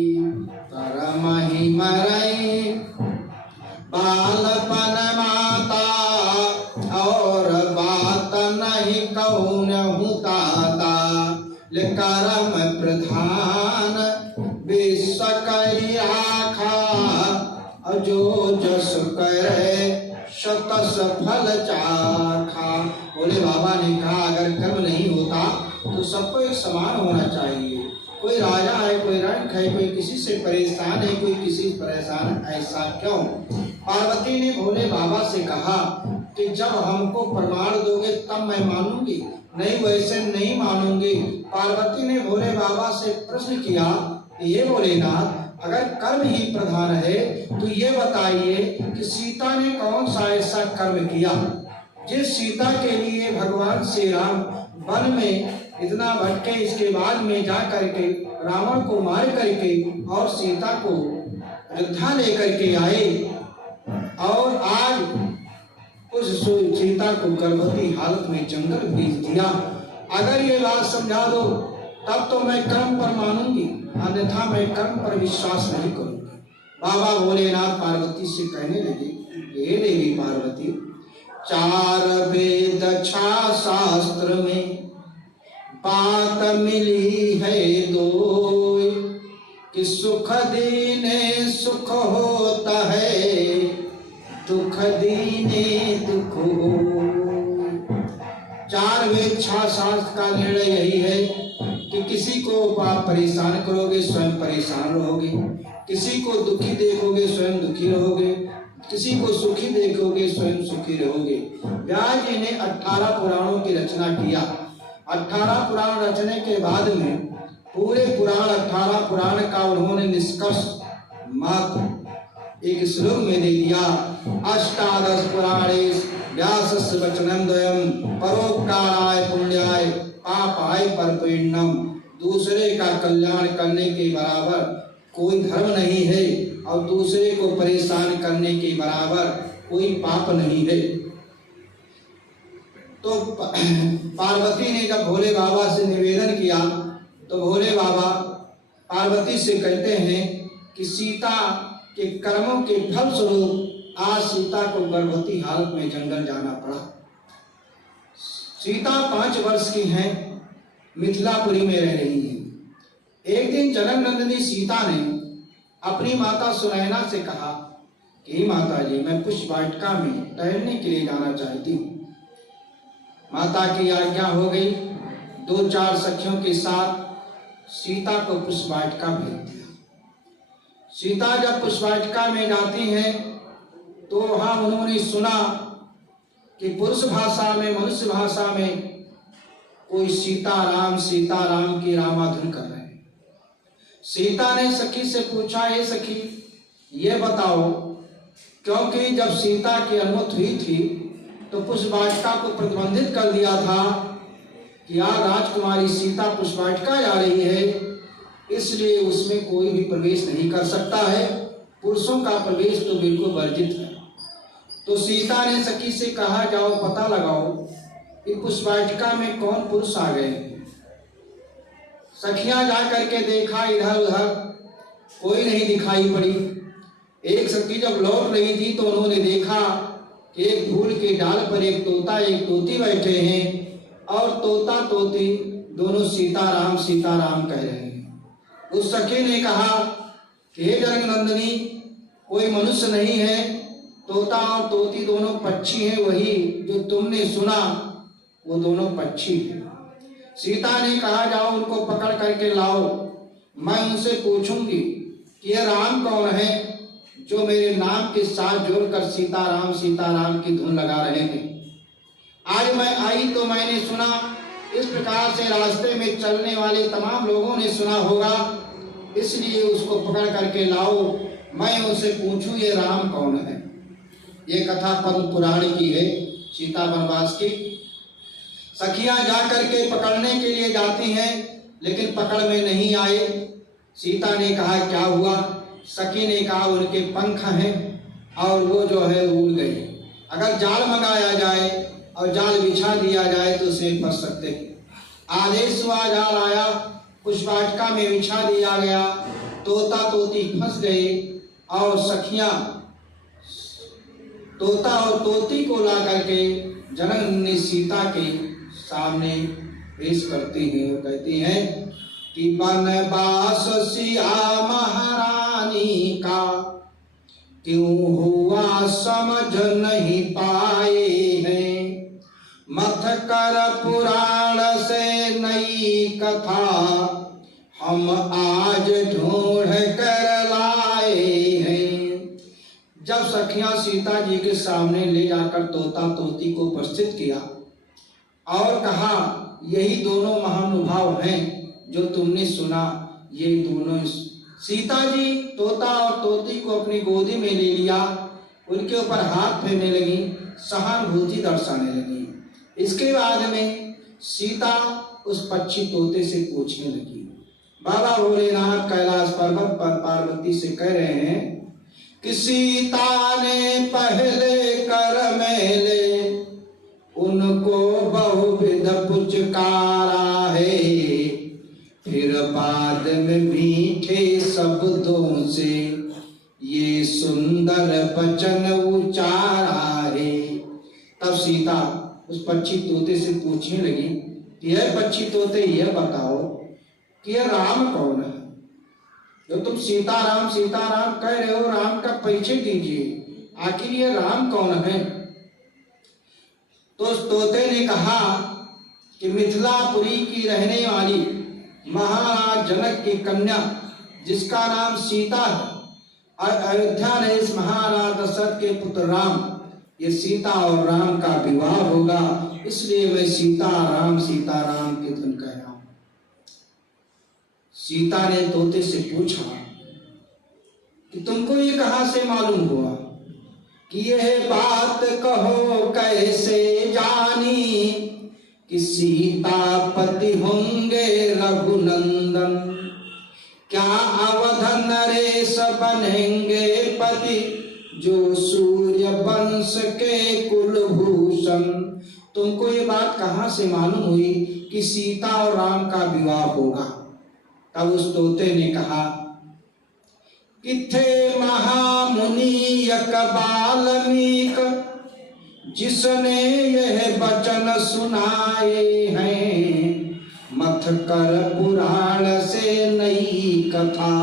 कर्म ही मरई बालपन माता, और बात नहीं कौन ताता। कर्म प्रधान विश्व करी आखा, जो जस करे शतस फल चाखा। बोले बाबा ने कहा अगर कर्म नहीं होता तो सबको एक समान होना चाहिए। कोई राजा है, कोई रंक है, कोई किसी से परेशान है, कोई किसी से परेशान है, ऐसा क्यों। पार्वती ने भोले बाबा से कहा कि जब हमको प्रमाण दोगे तब मैं मानूंगी, नहीं वैसे नहीं मानूंगी। पार्वती ने भोले बाबा से प्रश्न किया, ये भोलेनाथ अगर कर्म ही प्रधान है तो ये बताइए कि सीता ने कौन सा ऐसा कर्म किया जिस सीता के लिए भगवान श्री राम वन में इतना भटके, इसके बाद में जा करके रावण को मार करके और सीता को अयोध्या लेकर के आए। और आज सीता को गर्भवती हालत में जंगल भेज दिया। अगर ये बात समझा दो तब तो मैं कर्म पर मानूंगी, अन्यथा मैं कर्म पर विश्वास नहीं करूंगी। बाबा भोलेनाथ पार्वती से कहने लगे, हे देवी पार्वती, 4 वेद 6 शास्त्र में बात मिली है दो, कि सुख दीने सुख होता है, दुख दीने दुख हो। 4 वेद 6 शास्त्र का निर्णय यही है कि किसी को आप परेशान करोगे स्वयं परेशान रहोगे, किसी को दुखी देखोगे स्वयं दुखी रहोगे, किसी को सुखी देखोगे स्वयं सुखी रहोगे। व्यास जी ने 18 पुराणों की रचना किया। 18 पुराण रचने के बाद में पूरे पुराण 18 पुराण का उन्होंने निष्कर्ष मात्र एक श्लोक में दे दिया। 18 पुराणेषु व्यासस्य वचनं द्वयम् परोपकाराय पुण्याय पापाय परपीडनम। दूसरे का कल्याण करने के बराबर कोई धर्म नहीं है और दूसरे को परेशान करने के बराबर कोई पाप नहीं है। तो पार्वती ने जब भोले बाबा से निवेदन किया तो भोले बाबा पार्वती से कहते हैं कि सीता के कर्मों के फलस्वरूप आज सीता को गर्भवती हालत में जंगल जाना पड़ा। सीता 5 वर्ष की हैं, मिथिलापुरी में रह रही हैं। एक दिन जनकनंदिनी सीता ने अपनी माता सुनैना से कहा कि माता जी, मैं पुष्प वाटिका में टहलने के लिए जाना चाहती हूँ। माता की आज्ञा हो गई। 2-4 सखियों के साथ सीता को पुष्प वाटिका भेज दिया। सीता जब पुष्प वाटिका में जाती हैं तो वहां उन्होंने सुना कि पुरुष भाषा में, मनुष्य भाषा में कोई सीताराम की रामाधुन कर रहे हैं। सीता ने सखी से पूछा, हे सखी ये बताओ, क्योंकि जब सीता की अनुमति हुई थी तो पुष्प वाटिका को प्रतिबंधित कर दिया था कि आज राजकुमारी सीता पुष्प वाटिका जा रही है, इसलिए उसमें कोई भी प्रवेश नहीं कर सकता है, पुरुषों का प्रवेश तो बिल्कुल वर्जित है। तो सीता ने सखी से कहा, जाओ पता लगाओ कि पुष्प वाटिका में कौन पुरुष आ गए। सखियां जा करके देखा, इधर उधर कोई नहीं दिखाई पड़ी। एक सखी जब लौट रही थी तो उन्होंने देखा कि एक फूल के डाल पर एक तोता एक तोती बैठे हैं और तोता तोती दोनों सीताराम कह रहे हैं। उस सखी ने कहा कि हे जनकनंदिनी, कोई मनुष्य नहीं है, तोता और तोती दोनों पक्षी हैं, वही जो तुमने सुना वो दोनों पक्षी हैं। सीता ने कहा, जाओ उनको पकड़ करके लाओ, मैं उनसे पूछूंगी कि ये राम कौन है जो मेरे नाम के साथ जोड़कर सीताराम की धुन लगा रहे हैं। आज मैं आई तो मैंने सुना, इस प्रकार से रास्ते में चलने वाले तमाम लोगों ने सुना होगा, इसलिए उसको पकड़ करके लाओ, मैं उनसे पूछूं ये राम कौन है। ये कथा पद्म पुराण की है, सीता वनवास की। सखियां जा करके पकड़ने के लिए जाती हैं, लेकिन पकड़ में नहीं आए। सीता ने कहा, क्या हुआ? सखी ने कहा, उनके पंख हैं और वो जो है उड़ गई। अगर जाल मंगाया जाए और जाल बिछा दिया जाए तो उसमें फंस सकते हैं। आदेश हुआ, जाल आया, पुष्प वाटिका में बिछा दिया गया, तोता तोती फंस गए और सखियां तोता और तोती को ला करके जनकनंदिनी सीता के सामने पेश करती हैं और कहती हैं कि वनवास सिया महारानी का क्यों हुआ समझ नहीं पाए हैं, मथ कर पुराण से नई कथा हम आज ढूंढ कर लाए हैं। जब सखियां सीता जी के सामने ले जाकर तोता तोती को उपस्थित किया और कहा, यही दोनों महानुभाव हैं जो तुमने सुना, ये दोनों। सीता जी तोता और तोती को अपनी गोदी में ले लिया, उनके ऊपर हाथ फेरने लगी, सहानुभूति दर्शाने लगी। इसके बाद में सीता उस पक्षी तोते से पूछने लगी। बाबा भोलेनाथ कैलाश पर्वत पर पार्वती से कह रहे हैं कि सीता ने पहले कर मेले पुचकारा है, फिर बाद में मीठे शब्दों से ये सुंदर वचन उचारा है। तब सीता उस पक्षी तोते से पूछने लगी कि यह पक्षी तोते यह बताओ कि यह राम कौन है? जो तुम सीताराम सीताराम कह रहे हो, राम का परिचय दीजिए, आखिर ये राम कौन है? तो उस तोते ने कहा कि मिथिलापुरी की रहने वाली महाराज जनक की कन्या जिसका नाम सीता है, अयोध्या नरेश महाराज दशरथ के पुत्र राम, ये सीता और राम का विवाह होगा, इसलिए मैं सीताराम की धुन कह रहा हूं। सीता ने तोते से पूछा कि तुमको ये कहां से मालूम हुआ कि यह बात कहो कैसे जानी कि सीतापति होंगे रघुनंदन, क्या अवध नरेश बनेंगे पति जो सूर्य वंश के कुलभूषण। तुमको ये बात कहां से मालूम हुई कि सीता और राम का विवाह होगा? तब उस तोते ने कहा कि थे महामुनि यक वाल्मीक जिसने यह वचन सुनाए हैं, मथ कर पुराण से नई कथा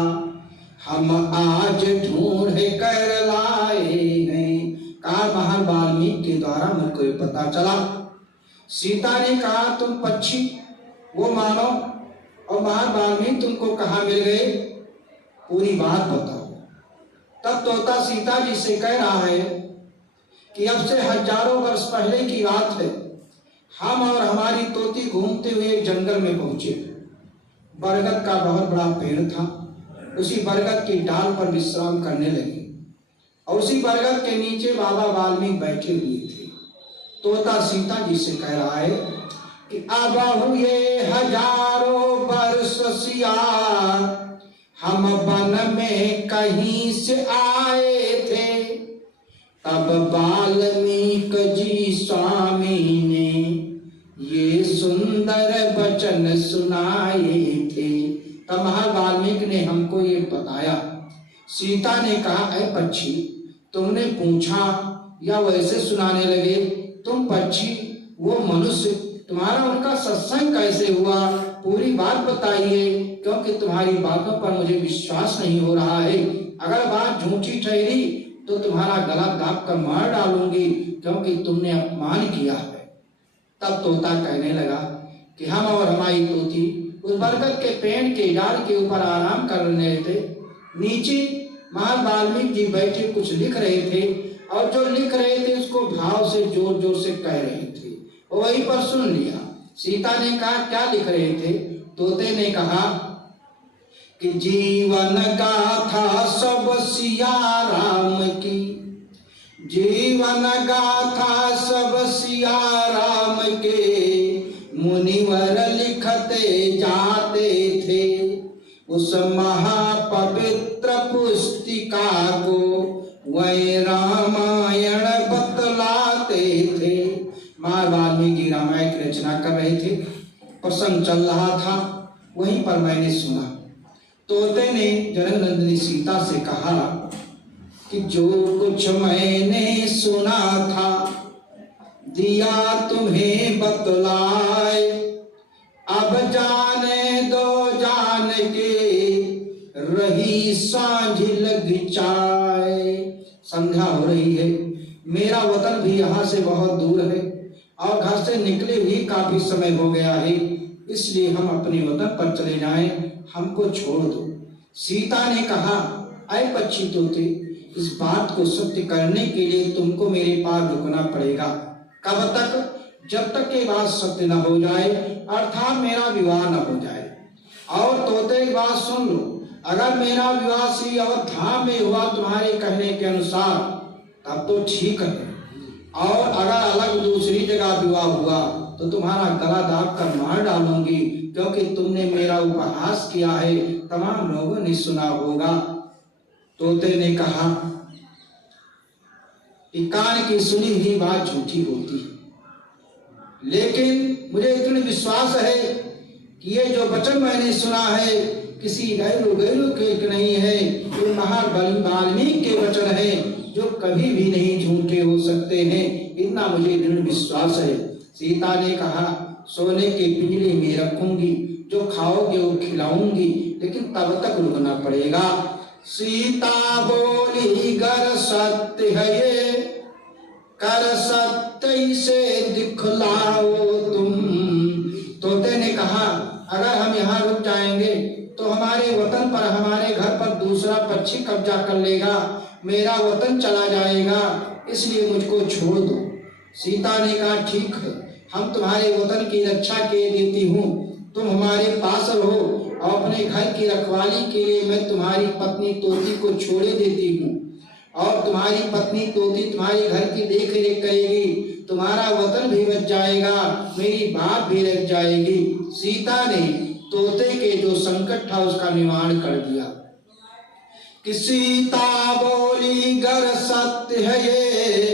हम आज ढूंढ कर लाए हैं। कहा महान वाल्मीकि के द्वारा मुझको ये पता चला। सीता ने कहा तुम पक्षी वो मानो, और महान वाल्मीकि तुमको कहाँ मिल गए, पूरी बात बताओ। तब तोता सीता जी से कह रहा है कि अब से हजारों वर्ष पहले की बात है, हम और हमारी तोती घूमते हुए एक जंगल में पहुंचे। बरगद का बहुत बड़ा पेड़ था, उसी बरगद की डाल पर विश्राम करने लगे और उसी बरगद के नीचे बाबा वाल्मीकि बैठे हुए थे। तोता सीता जी से कह रहा है कि अब हुए हजारों वर्ष सियार, हम वन में कहीं से आए थे, तब वाल्मीकि जी स्वामी ने ये सुंदर वचन सुनाए थे। तब महान वाल्मीकि ने हमको ये बताया। सीता ने कहा ऐ पक्षी तुमने पूछा या वैसे सुनाने लगे? तुम पक्षी वो मनुष्य, तुम्हारा उनका सत्संग कैसे हुआ, पूरी बात बताइए, क्योंकि तुम्हारी बातों पर मुझे विश्वास नहीं हो रहा है। अगर बात झूठी ठहरी तो तुम्हारा गला दाब कर मार डालूंगी, क्योंकि तुमने अपमान किया है। तब तोता कहने लगा कि हम और हमारी तोती उस बरगद के पेड़ के डाल के ऊपर आराम कर रहे थे। नीचे महान वाल्मीकि जी बैठे कुछ लिख रहे थे, और जो लिख रहे थे उसको भाव से जोर जोर से कह रहे थे, वहीं पर सुन लिया। सीता ने कहा क्या लिख रहे थे? तोते ने कहा कि जीवन गाथा सब सिया राम की, जीवन गाथा सब सिया राम के, मुनिवर लिखते जाते थे, उस महापवित्र पुस्तिका को वही रामायण बतलाते थे। महान वाल्मीकि रामायण की रचना कर रहे थे, प्रसंग चल रहा था, वहीं पर मैंने सुना। तोते ने जनक नंदिनी सीता से कहा कि जो कुछ मैंने सुना था दिया तुम्हें बतलाए, अब जाने दो जान के रही सांझ लग जाए। संध्या हो रही है, मेरा वतन भी यहाँ से बहुत दूर है और घर से निकले भी काफी समय हो गया है, इसलिए हम अपने वतन पर चले जाएं, हमको छोड़ दो। सीता ने कहा ऐ पक्षी तोते, इस बात को सत्य करने के लिए तुमको मेरे पास रुकना पड़ेगा। कब तक? जब तक ये बात सत्य न हो जाए, अर्थात मेरा विवाह न हो जाए। और तोते की बात सुन लो, अगर मेरा विवाह श्री अवधाम में हुआ तुम्हारे कहने के अनुसार तब तो ठीक है, और अगर अलग दूसरी जगह विवाह हुआ तो तुम्हारा गला दाब कर मार डालूंगी, क्योंकि तुमने मेरा उपहास किया है, तमाम लोगों ने सुना होगा। तोते ने कहा कि कान की सुनी हुई बात झूठी होती है, लेकिन मुझे दृढ़ विश्वास है कि ये जो वचन मैंने सुना है किसी गैरू के नहीं है, ये महाबली वाल्मीकि के वचन है जो कभी भी नहीं झूठे हो सकते हैं, इतना मुझे दृढ़ विश्वास है। सीता ने कहा, सोने के पिंजरे में रखूंगी, जो खाओगे वो खिलाऊंगी, लेकिन तब तक रुकना पड़ेगा। सीता बोली, गर सत्य है ये, कर सत्य से दिखलाओ तुम। तोते ने कहा, अगर हम यहाँ रुक जाएंगे तो हमारे वतन पर, हमारे घर पर दूसरा पक्षी कब्जा कर लेगा, मेरा वतन चला जाएगा, इसलिए मुझको छोड़ दो। सीता ने कहा, ठीक है, हम तुम्हारे वतन की रक्षा के देती हूँ, तुम हमारे पास रहो और अपने घर की रखवाली के लिए मैं तुम्हारी पत्नी तोती को छोड़े देती हूँ, और तुम्हारी पत्नी तोती तुम्हारे घर की देख रेख करेगी, तुम्हारा वतन भी बच जाएगा, मेरी बात भी रह जाएगी। सीता ने तोते के जो संकट था उसका निवारण कर दिया। कि सीता बोली, गर सत्य है ये,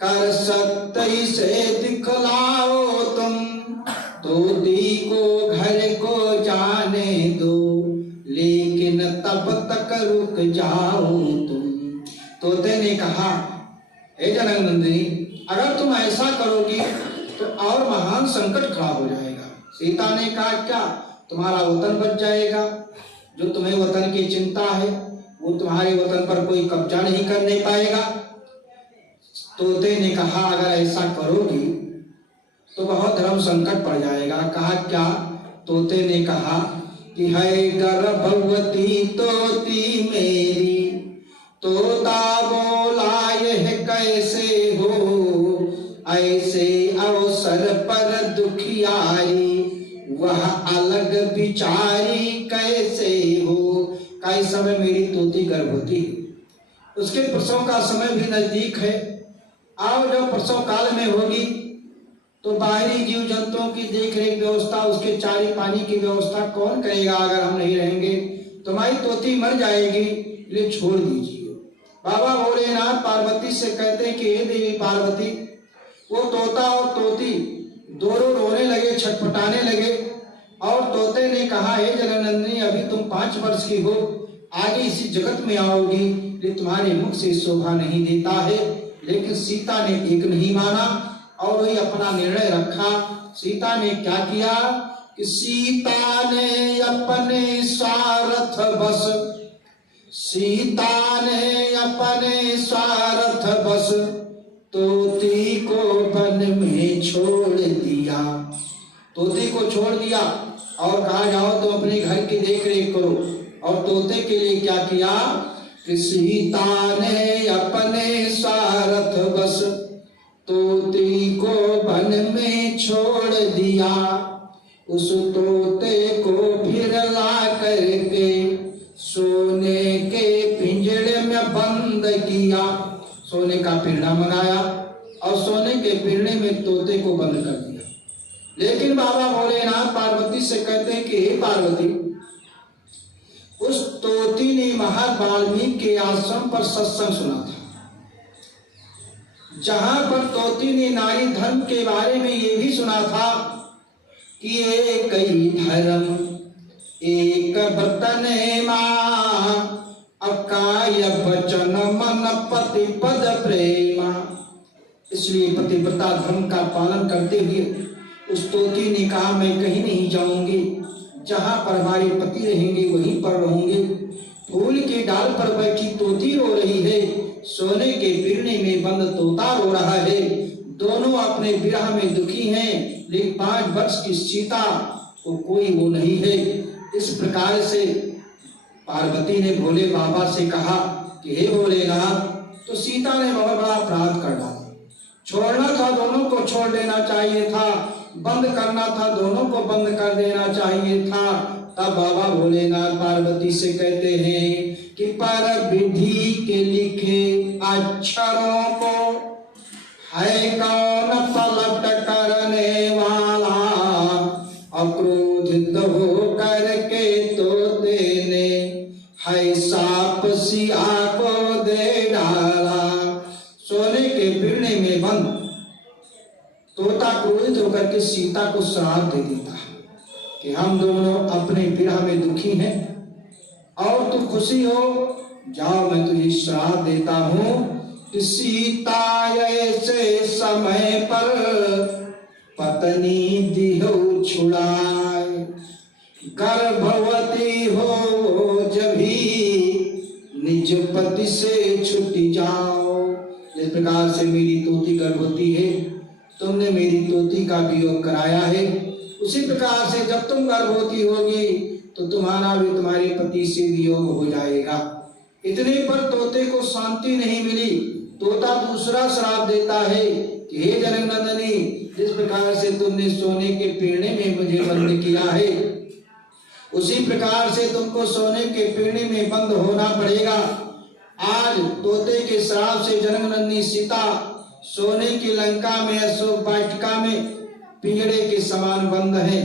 कर सत्य से दिखलाओ तुम, तोती को घर को जाने दो, लेकिन तब तक रुक जाओ तुम। तोते ने कहा, हे जनकनंदिनी, अगर तुम ऐसा करोगी तो और महान संकट खड़ा हो जाएगा। सीता ने कहा, क्या तुम्हारा वतन बच जाएगा? जो तुम्हें वतन की चिंता है वो तुम्हारे वतन पर कोई कब्जा नहीं करने पाएगा। तोते ने कहा, अगर ऐसा करोगी तो बहुत धर्म संकट पड़ जाएगा। कहा, क्या? तोते ने कहा कि है गर्भवती तोती मेरी, तोता बोला यह कैसे हो, ऐसे अवसर पर दुखियारी, वह अलग बिचारी कैसे हो। कई समय मेरी तोती गर्भवती, उसके प्रसव का समय भी नजदीक है, और जब प्रसव काल में होगी तो बाहरी जीव जंतुओं की देख रेख व्यवस्था, उसके चारे पानी की व्यवस्था कौन करेगा? अगर हम नहीं रहेंगे तुम्हारी तोती मर जाएगी, इसलिए छोड़ दीजिए। बाबा भोलेनाथ पार्वती से कहते हैं कि हे देवी पार्वती, वो तोता और तोती दोनों रोने लगे, छटपटाने लगे, और तोते ने कहा, हे जनकनंदिनी, अभी तुम 5 वर्ष की हो, आगे इसी जगत में आओगी, ये तुम्हारे मुख से शोभा नहीं देता है। लेकिन सीता ने एक नहीं माना और वही अपना निर्णय रखा। सीता ने क्या किया कि सीता ने अपने सारथ बस, सीता ने अपने सारथ बस, तोती को वन में छोड़ दिया। तोते को छोड़ दिया और कहा, जाओ तुम अपने घर की देख रेख करो। और तोते के लिए क्या किया कि सीता ने अपने सारथ बस, तोती को वन में छोड़ दिया। उस तोते को फिर ला करके सोने के पिंजरे में बंद किया। सोने का पिंजरा मंगाया और सोने के पिंजरे में तोते को बंद कर दिया। लेकिन बाबा भोलेनाथ पार्वती से कहते हैं कि हे पार्वती, उस तोती ने महर्षि वाल्मीकि के आश्रम पर सत्संग सुना था, जहां पर तोती ने नारी धर्म के बारे में ये भी सुना था कि एक ही धर्म एक वतन मां, अकाय वचन मन पति पद प्रेमा। इसलिए पतिव्रता धर्म का पालन करते हुए उस तोती ने कहा, मैं कहीं नहीं जाऊंगी, जहां पर हमारे पति रहेंगे वहीं पर रहूंगी। फूल के डाल पर बैठी तोती रो रही है, सोने के पिंजरे में बंद तोता रो रहा है। दोनों अपने विरह में दुखी हैं, लेकिन 5 वर्ष की सीता को कोई वो नहीं है। इस प्रकार से पार्वती ने भोले बाबा से कहा कि हे भोलेनाथ, तो सीता ने बहुत बड़ा अपराध कर डाला। छोड़ना था दोनों को छोड़ देना चाहिए था, बंद करना था दोनों को बंद कर देना चाहिए था। तब बाबा भोलेनाथ पार्वती से कहते हैं कि पर विधि के लिखे अक्षरों को है कौन पलट करने वाला, अक्रोधित हो करके तोते ने है साप सिया को दे डाला। सोने के पिंजरे में बंद तोता क्रोधित होकर के सीता को श्राप दे देता है कि हम दोनों अपने विरह में दुखी हैं और तू खुशी हो, जाओ मैं तुझे श्राप देता हूं कि सीता ऐसे समय पर पत्नी दिहो छुड़ाए, गर्भवती हो जब भी निज पति से छुटी जाओ। जिस प्रकार से मेरी तोती गर्भवती है, तुमने मेरी तोती का वियोग कराया है, उसी प्रकार से जब तुम गर्भवती होगी तो तुम्हारा भी तुम्हारे पति से वियोग हो जाएगा। इतने पर तोते को शांति नहीं मिली। तोता दूसरा श्राप देता है कि हे जनकनंदनी, जिस प्रकार से तुमने सोने के पेड़े में मुझे बंद किया है, उसी प्रकार से तुमको सोने के पेड़े में बंद होना पड़ेगा। आज तोते के श्राप से जनकनंदनी सीता सोने की लंका में अशोक वाटिका में पिंजड़े के समान बंद है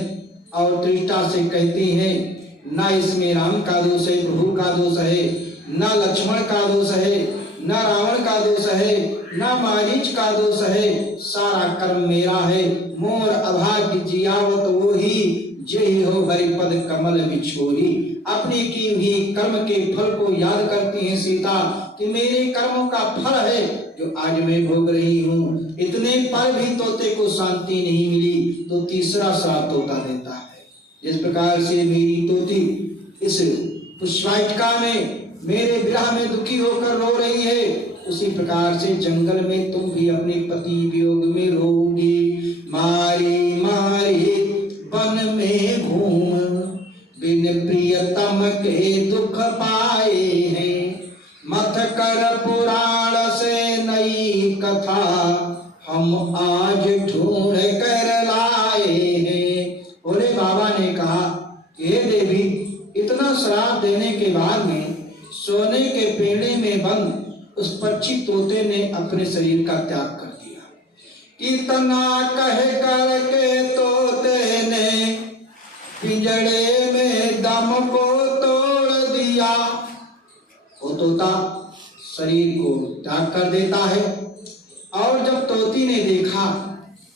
और त्रिष्ठा से कहती है, न इसमें राम का दोष है, प्रभु का दोष है, न लक्ष्मण का दोष है, न रावण का दोष है, न मारीच का दोष है, सारा कर्म मेरा है। मोर अभाग्य जियावत वो ही, जय हो हरिपद कमल बिछोरी। अपनी की हुई कर्म के फल को याद करती है सीता कि मेरे कर्मों का फल है जो आज मैं भोग रही हूँ। इतने पर भी तोते को शांति नहीं मिली तो तीसरा श्राप तोता देता है। जिस प्रकार से मेरी तोती इस पुष्पवाटिका में मेरे विरह में दुखी होकर रो रही है, उसी प्रकार से जंगल में तुम भी अपने पति वियोग में रोगी। मारी मारी वन में घूम बिन प्रियतम के दुख पाए हैं, मत कर पुराण से नई कथा हम आज ढूंढ कर लाए हैं। बोले बाबा ने कहा कि हे देवी, इतना श्राप देने के बाद में सोने के पेड़े में बंद उस पक्षी तोते ने अपने शरीर का त्याग कर दिया। कितना कह करके तोते ने पिंजड़े में दम को तोड़ दिया। वो तोता शरीर को त्याग कर देता है और जब तोती ने देखा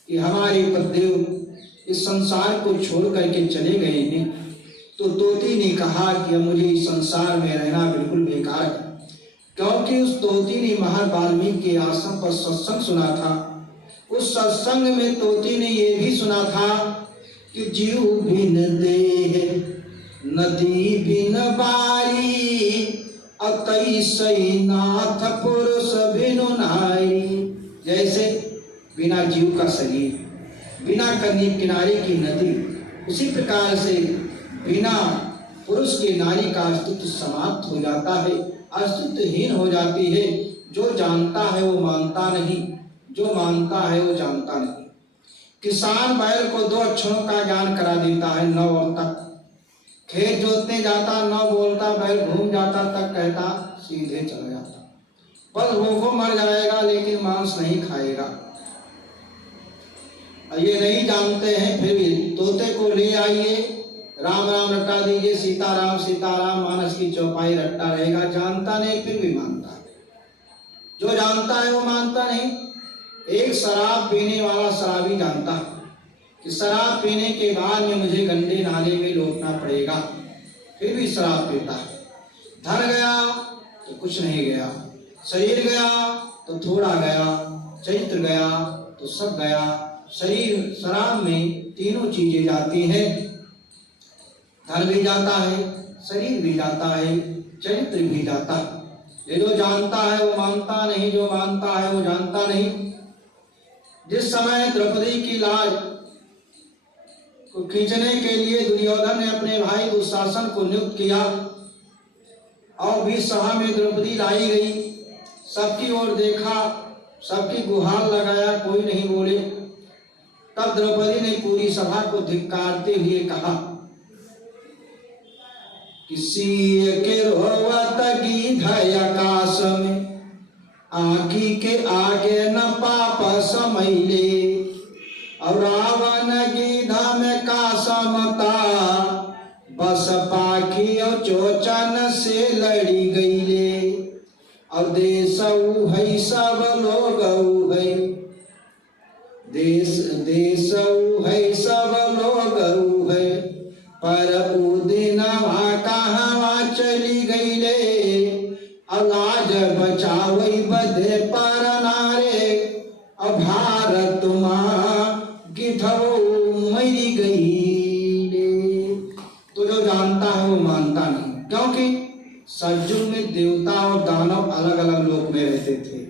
कि हमारे पतिदेव इस संसार को छोड़ करके चले गए हैं, तो तोती ने कहा कि अब मुझे इस संसार में रहना बिल्कुल बेकार है, क्योंकि उस तोती ने महर्षि वाल्मीकि के आश्रम पर सत्संग सुना था। उस सत्संग में तोती ने ये भी सुना था कि जीव बिन देह नदी बिन बारी, अतई सई नाथ पुरुष बिनु नारी। जैसे बिना जीव का शरीर, बिना किनारे की नदी, उसी प्रकार से बिना पुरुष के नारी का अस्तित्व समाप्त हो जाता है, अस्तित्वहीन हो जाती है। जो जानता है वो मानता नहीं, जो मानता है वो जानता नहीं। किसान बैल को 2 अक्षरों का ज्ञान करा देता है, 9 और तक। खेत जोतने जाता 9 बोलता, बैल घूम जाता तक कहता, सीधे चला जाता। बस भूखों मर जाएगा लेकिन मांस नहीं खाएगा। ये नहीं जानते हैं, फिर भी तोते को ले आइए, राम राम रट्टा दीजिए, सीताराम मानस की चौपाई रट्टा रहेगा। जानता नहीं फिर भी मानता है। जो जानता है वो मानता नहीं। एक शराब पीने वाला शराबी जानता है कि शराब पीने के बाद में मुझे गंदे नाले में लौटना पड़ेगा, फिर भी शराब पीता है। धन गया तो कुछ नहीं गया, शरीर गया तो थोड़ा गया, चरित्र गया तो सब गया। शरीर शराब में तीनों चीजें जाती हैं, धन भी जाता है, शरीर भी जाता है, चरित्र भी जाता है। ये जो जानता है वो मानता नहीं, जो मानता है वो जानता नहीं। जिस समय द्रौपदी की लाज को खींचने के लिए दुर्योधन ने अपने भाई दुशासन को नियुक्त किया और बीच सभा में द्रौपदी लाई गई, सबकी ओर देखा, सबकी गुहार लगाया, कोई नहीं बोले। तब द्रौपदी ने पूरी सभा को धिक्कारते हुए कहा, किसी के रोवत गीध आकाश में, आँखी के आगे न पाप समैले, और रावण गीधा में का समता, बस पाखी और चोचन से लड़ी गईले, और देश है सब लोग है, देश देशऊ है सब लोग है, पर ऊ दिनवा कहवा चली गईले, अलाज बचावई बदे पर नारे, अब भारत माँ गिधो मरी गईले। तो जो जानता है वो मानता नहीं, क्योंकि सतयुग में देवता और दानव अलग अलग लोक में रहते थे।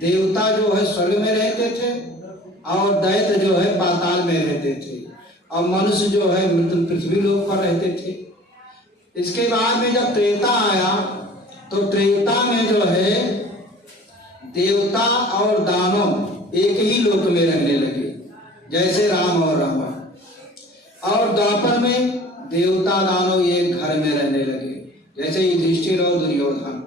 देवता जो है स्वर्ग में रहते थे और दैत्य जो है पाताल में रहते थे, और मनुष्य जो है मृत्यु पृथ्वी लोक पर रहते थे। इसके बाद में जब त्रेता आया तो त्रेता में जो है देवता और दानव एक ही लोक में रहने लगे, जैसे राम और रावण। और द्वापर में देवता दानव एक घर में रहने लगे, जैसे युधिष्ठिर और दुर्योधन।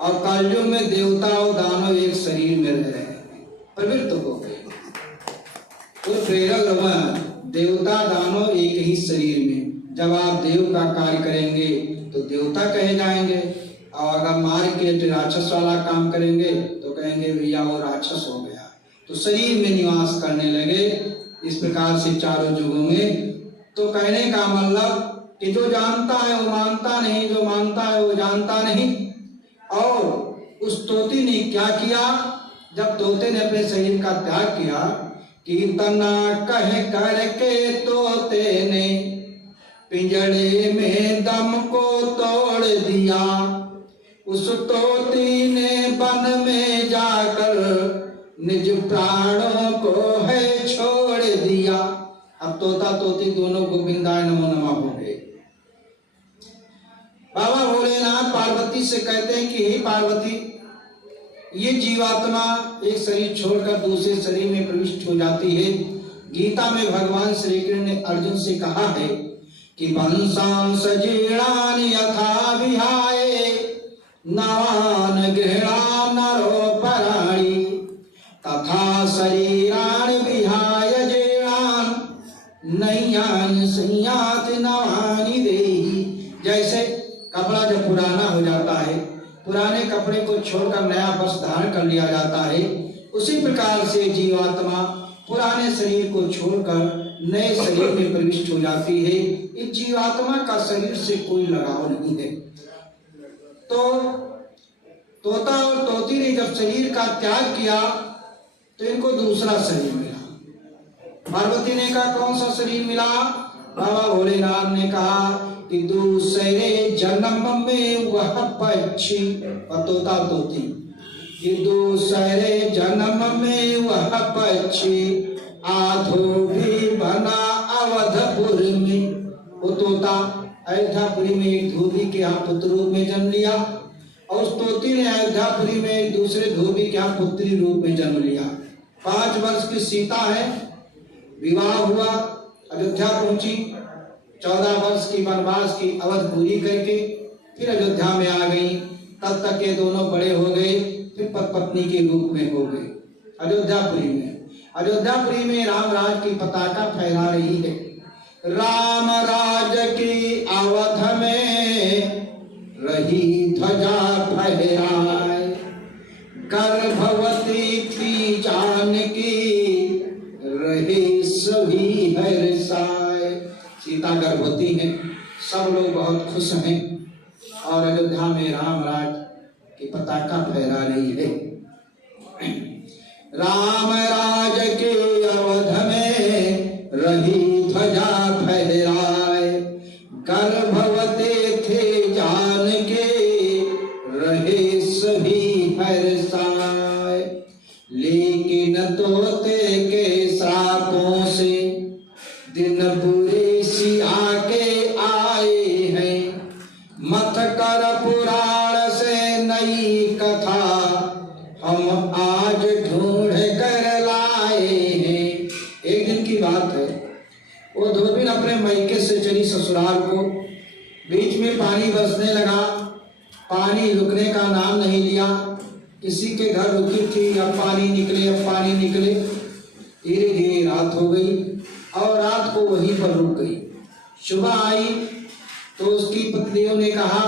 और कलयुग में देवता और दानव एक शरीर में रह रहे हैं, प्रवृत्त हो गए। तो प्रेरक देवता दानव एक ही शरीर में। जब आप देव का कार्य करेंगे तो देवता कहे जाएंगे, और अगर मार के राक्षस वाला काम करेंगे तो कहेंगे भैया वो राक्षस हो गया। तो शरीर में निवास करने लगे इस प्रकार से चारों युगों में। तो कहने का मतलब कि जो जानता है वो मानता नहीं, जो मानता है वो जानता नहीं। और उस तोती ने क्या किया, जब तोते ने अपने शरीर का त्याग किया, कीर्तना कह करके तोते ने पिंजड़े में दम को तोड़ दिया। उस तोती ने वन में जाकर निज प्राणों को है छोड़ दिया। अब तोता तोती दोनों गोविंदाय नमो नमः हो गए। बाबा भोलेनाथ पार्वती से कहते हैं कि हे पार्वती, ये जीवात्मा एक शरीर छोड़कर दूसरे शरीर में प्रविष्ट हो जाती है। गीता में भगवान श्री कृष्ण ने अर्जुन से कहा है कि वंशांस जीर्णानि यथा विहाय नवान गृह्णान नरो पराणि तथा शरीराणि विहाय जीर्णान नैयान संयाति नवानि देहि। जैसे कपड़ा जब पुराना हो जाता है, पुराने कपड़े को छोड़कर नया वस्त्र धारण कर लिया जाता है, उसी प्रकार से जीवात्मा पुराने शरीर को छोड़कर नए शरीर में प्रविष्ट हो जाती है। इस जीवात्मा का शरीर से कोई लगाव नहीं है। तो तोता और तोती ने जब शरीर का त्याग किया तो इनको दूसरा शरीर मिला। पार्वती ने कहा कौन सा शरीर मिला? बाबा भोलेनाथ ने कहा कि दूसरे जन्म में वह पक्षी, तोता तोती, कि दूसरे जन्म में वह पक्षी आधो भी बना अवधपुर में। वो तोता अयोध्यापुरी में एक धोबी के यहाँ पुत्र रूप में जन्म लिया, और उस तोती ने अयोध्यापुरी में एक दूसरे धोबी के यहाँ पुत्री रूप में जन्म लिया। 5 वर्ष की सीता है, विवाह हुआ, अयोध्या पहुंची, 14 वर्ष की वनवास की अवधि पूरी करके फिर अयोध्या में आ गई। तब तक ये दोनों बड़े हो गए, फिर पत्नी के रूप में हो गए अयोध्यापुरी में। अयोध्यापुरी में राम राज की पताका फहरा रही है। राम राज की अवध में रही ध्वजा फहराए, गर्भवती थी जानकी रहे सभी हर्षाए। सीता गर्भवती है, सब लोग बहुत खुश हैं, और अयोध्या में राम राज की पताका फहरा रही है। राम राज के अवध में रही ध्वजा फहराए, गर्भवती थे जानकी रहे सभी हर्षाए। लेकिन तोते के श्रापों से दिन बुरे सिया के आए हैं, मत कर पुराण से नई कथा हम आज ढूंढ कर लाए हैं। एक दिन की बात है, वो धोबी अपने मैके से चली ससुराल को, बीच में पानी बरसने लगा, पानी रुकने का नाम नहीं लिया। किसी के घर रुकी थी, अब पानी निकले, अब पानी निकले। धीरे धीरे रात हो गई और रात को वहीं पर रुक गई। सुबह आई तो उसकी पत्नियों ने कहा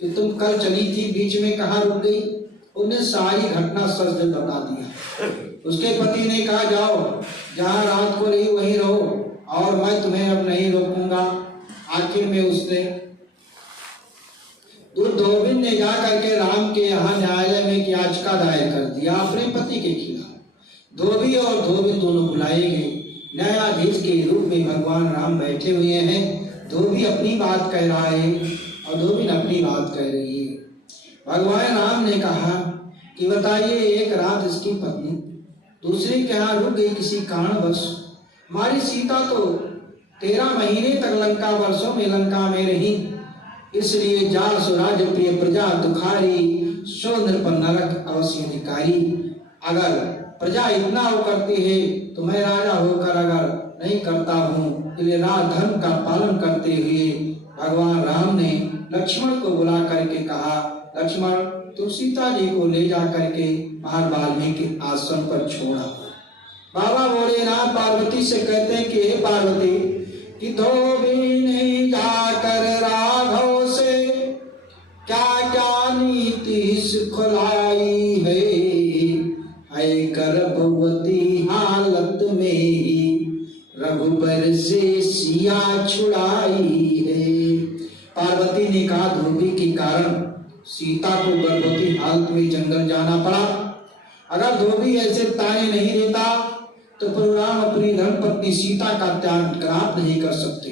कि तुम कल चली थी, बीच में कहाँ रुक गई? उन्हें सारी घटना सच बता दिया। उसके पति ने कहा, जाओ जहाँ रात को रही वहीं रहो और मैं तुम्हें अब नहीं रोकूंगा। आखिर में उसने धोबी ने जा करके राम के यहाँ न्यायालय में याचिका दायर कर दिया अपने पति के खिलाफ। धोबी और धोबिन दोनों बुलाए गए। न्यायाधीश के रूप में भगवान राम बैठे हुए हैं। धोबी अपनी बात कह रहा है और धोबिन अपनी बात कह रही है। भगवान राम ने कहा कि बताइए, एक रात इसकी पत्नी दूसरे के यहाँ रुक गई किसी कारणवश। हमारी सीता तो 13 महीने तक लंका वर्षों में लंका में रही, इसलिए जासु राज प्रिय प्रजा दुखारी, सो नृप नरक अवश्य अधिकारी। अगर प्रजा इतना वो करती है तो मैं राजा होकर अगर नहीं करता हूँ, इसलिए राज धर्म का पालन करते हुए भगवान राम ने लक्ष्मण को बुला करके कहा, लक्ष्मण तुम सीता जी को ले जा करके महर्षि वाल्मीकि आश्रम पर छोड़ा। बाबा भोलेनाथ पार्वती से कहते हैं कि हे पार्वती, कि धोबी ने जाकर राघव से क्या क्या नीति सिखलाई है गर्भवती हालत में ही रघुबर से सिया छुड़ाई है। पार्वती ने कहा, धोबी के कारण सीता को गर्भवती हालत में जंगल जाना पड़ा। अगर धोबी ऐसे ताने नहीं देता तो प्रभु राम अपनी धर्मपत्नी सीता का त्याग आप नहीं कर सकते।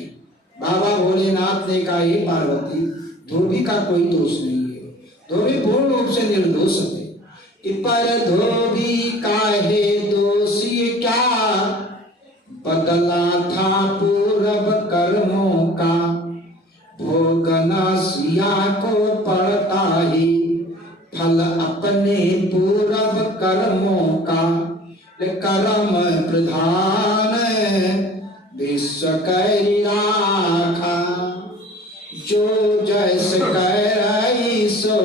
बाबा भोलेनाथ ने कहा, हे पार्वती, धोबी का कोई दोष नहीं है, धोबी पूर्ण रूप से निर्दोष है। कि पर धोबी काहे दोषी क्या, बदला था पूर्व कर्मों का, भोगना सिया को पड़ता ही, फल अपने पूर्व कर्मों का, कर्म प्रधान विश्व कैरी राखा, जो जैस कैराई सो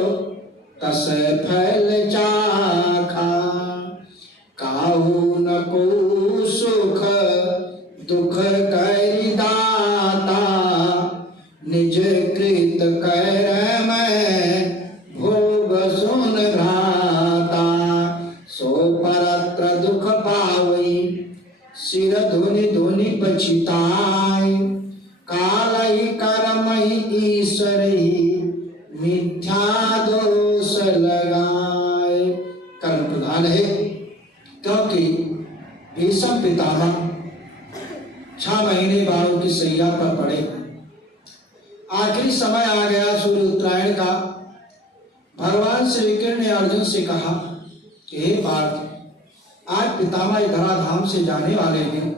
तस फल चाखा, काहू न को सुख दुख कैरी दाता, निज कृत कर मैं भोग सुन घाता, सो परत्र दुख पावई सिर धुनि धुनि पछिताय, कालहि कर्महि ईश्वरहि मिथ्या दोष लगाए। कर्म प्रधान है, क्योंकि भीष्म पितामह 6 महीने बाणों की सैया पर पड़े। आखिरी समय आ गया सूर्य उत्तरायण का। भगवान श्री कृष्ण ने अर्जुन से कहा कि हे पार्थ, आज पितामह धराधाम से जाने वाले हैं,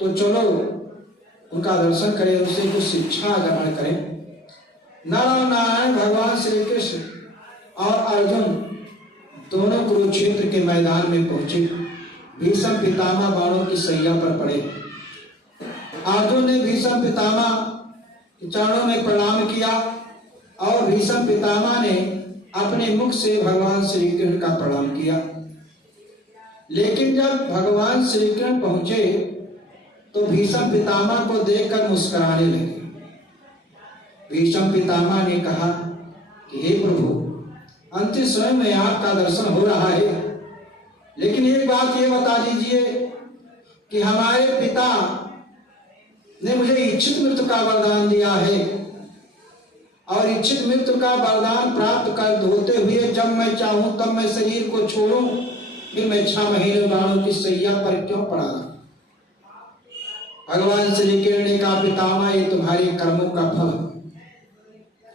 तो चलो उनका दर्शन करें, उनसे कुछ शिक्षा ग्रहण करें। नर और नारायण भगवान श्री कृष्ण और अर्जुन दोनों कुरुक्षेत्र के मैदान में पहुंचे। भीष्म पितामह बाणों की सैया पर पड़े। अर्जुन ने भीष्म पितामह के चरणों में प्रणाम किया और भीष्म पितामह ने अपने मुख से भगवान श्री कृष्ण का प्रणाम किया। लेकिन जब भगवान श्री कृष्ण पहुंचे तो भीष्म पितामह को देखकर मुस्कुराने लगे। भीष्म पितामह ने कहा कि हे प्रभु, अंतिम समय में आपका दर्शन हो रहा है, लेकिन एक बात ये बता दीजिए कि हमारे पिता ने मुझे इच्छित मृत्यु का वरदान दिया है और इच्छित मृत्यु का वरदान प्राप्त कर होते हुए जब मैं चाहूं तब मैं शरीर को छोड़ूं, फिर मैं 6 महीने बाणों की सैया पर क्यों पड़ा रहा। भगवान श्री कृष्ण ने कहा, पितामह, ये तुम्हारे कर्मों का फल,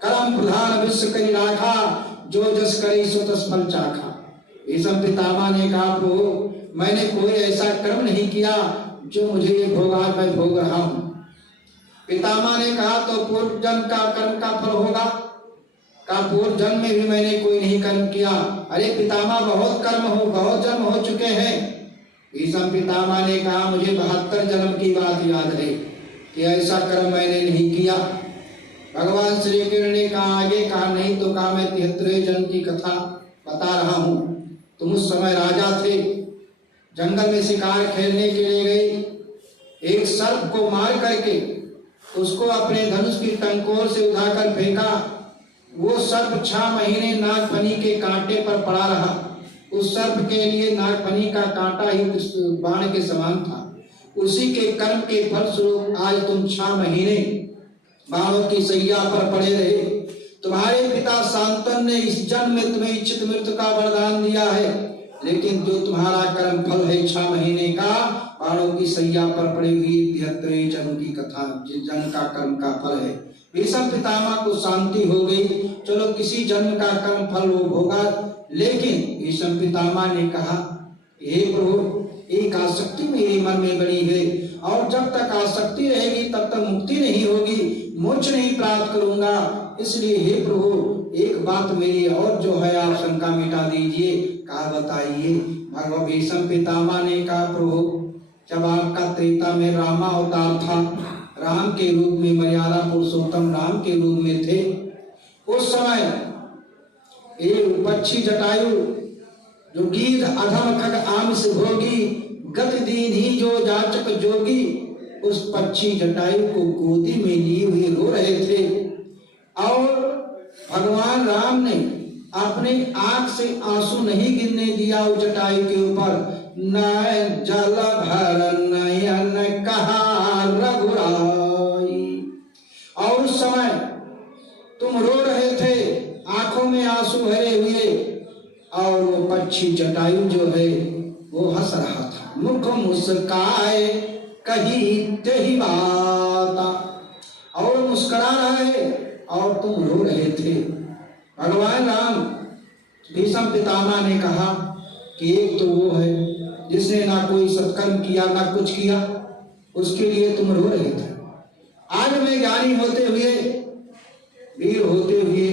कर्म प्रधान विश्व करी राखा, जो जस करे सो तस फल चाखा। भीष्म पितामह ने कहा, प्रभु, मैंने कोई ऐसा कर्म नहीं किया जो मुझे ये भोग मैं भोग रहा हूं। पितामह ने कहा, तो पूर्व जन्म का कर्म का फल होगा। का पूर्व जन्म में भी मैंने कोई नहीं कर्म किया। अरे पितामह, बहुत जन्म हो चुके हैं। भीष्म पितामह ने कहा, मुझे 72 जन्म की बात याद है कि ऐसा कर्म मैंने नहीं किया। भगवान श्री कृष्ण ने कहा, आगे कहा नहीं तो कहा, मैं 73 जन्म की कथा बता रहा हूं। तुम उस समय राजा थे, जंगल में शिकार खेलने के लिए गए, एक सर्प को मार करके उसको अपने धनुष की टंकोर से उठाकर फेंका। वो सर्प 6 महीने नागफनी के कांटे पर पड़ा रहा। उस सर्प के लिए नागफनी का कांटा ही उस बाण के समान था। उसी के कर्म के फलस्वरूप आज तुम 6 महीने बाणों की सैया पर पड़े रहे। तुम्हारे पिता शांतनु ने इस जन्म में तुम्हें इच्छित मृत्यु का वरदान दिया है, लेकिन जो तुम्हारा कर्म फल है 6 महीने का बाणों की सैया पर पड़े हुए 73 जन्म की कथा, जिस जन्म का कर्म का फल है। भीष्म पितामह को शांति हो गई, चलो किसी जन्म का कर्म फल वो भोगा। लेकिन भीष्म पितामह ने कहा, हे प्रभु, एक आसक्ति मेरे मन में बनी है और जब तक आसक्ति रहेगी तब तक मुक्ति नहीं होगी, मोक्ष नहीं प्राप्त करूंगा। इसलिए हे प्रभु, एक बात मेरी और जो है आप शंका मिटा दीजिए। कहा, बताइए। भगवान भीष्म पितामह ने कहा, प्रभु, जब आपका त्रेता में रामा अवतार था, राम के रूप में, मर्यादा पुरुषोत्तम राम के रूप में थे, उस समय एक पक्षी जटायु जो गीध अधम खग आमिष भोगी गति दीन ही जो जाचक जोगी, उस पक्षी जटायु को गोदी में लिए हुए रो रहे थे और भगवान राम ने अपने आंख से आंसू नहीं गिरने दिया उस जटायु के ऊपर। नयन जल भर नयन कहा रघुराई, और उस समय तुम रो रहे थे, आंखों में आंसू भरे हुए, और वो पक्षी जटायु जो है वो हंस रहा था। मुख मुस्काए कही तेही बाता, और मुस्कुरा रहा है और तुम रो रहे थे। भगवान राम भीष्म पितामह ने कहा कि एक तो वो है जिसने ना कोई सत्कर्म किया ना कुछ किया, उसके लिए तुम रो रहे थे। आज मैं ज्ञानी होते हुए, वीर होते हुए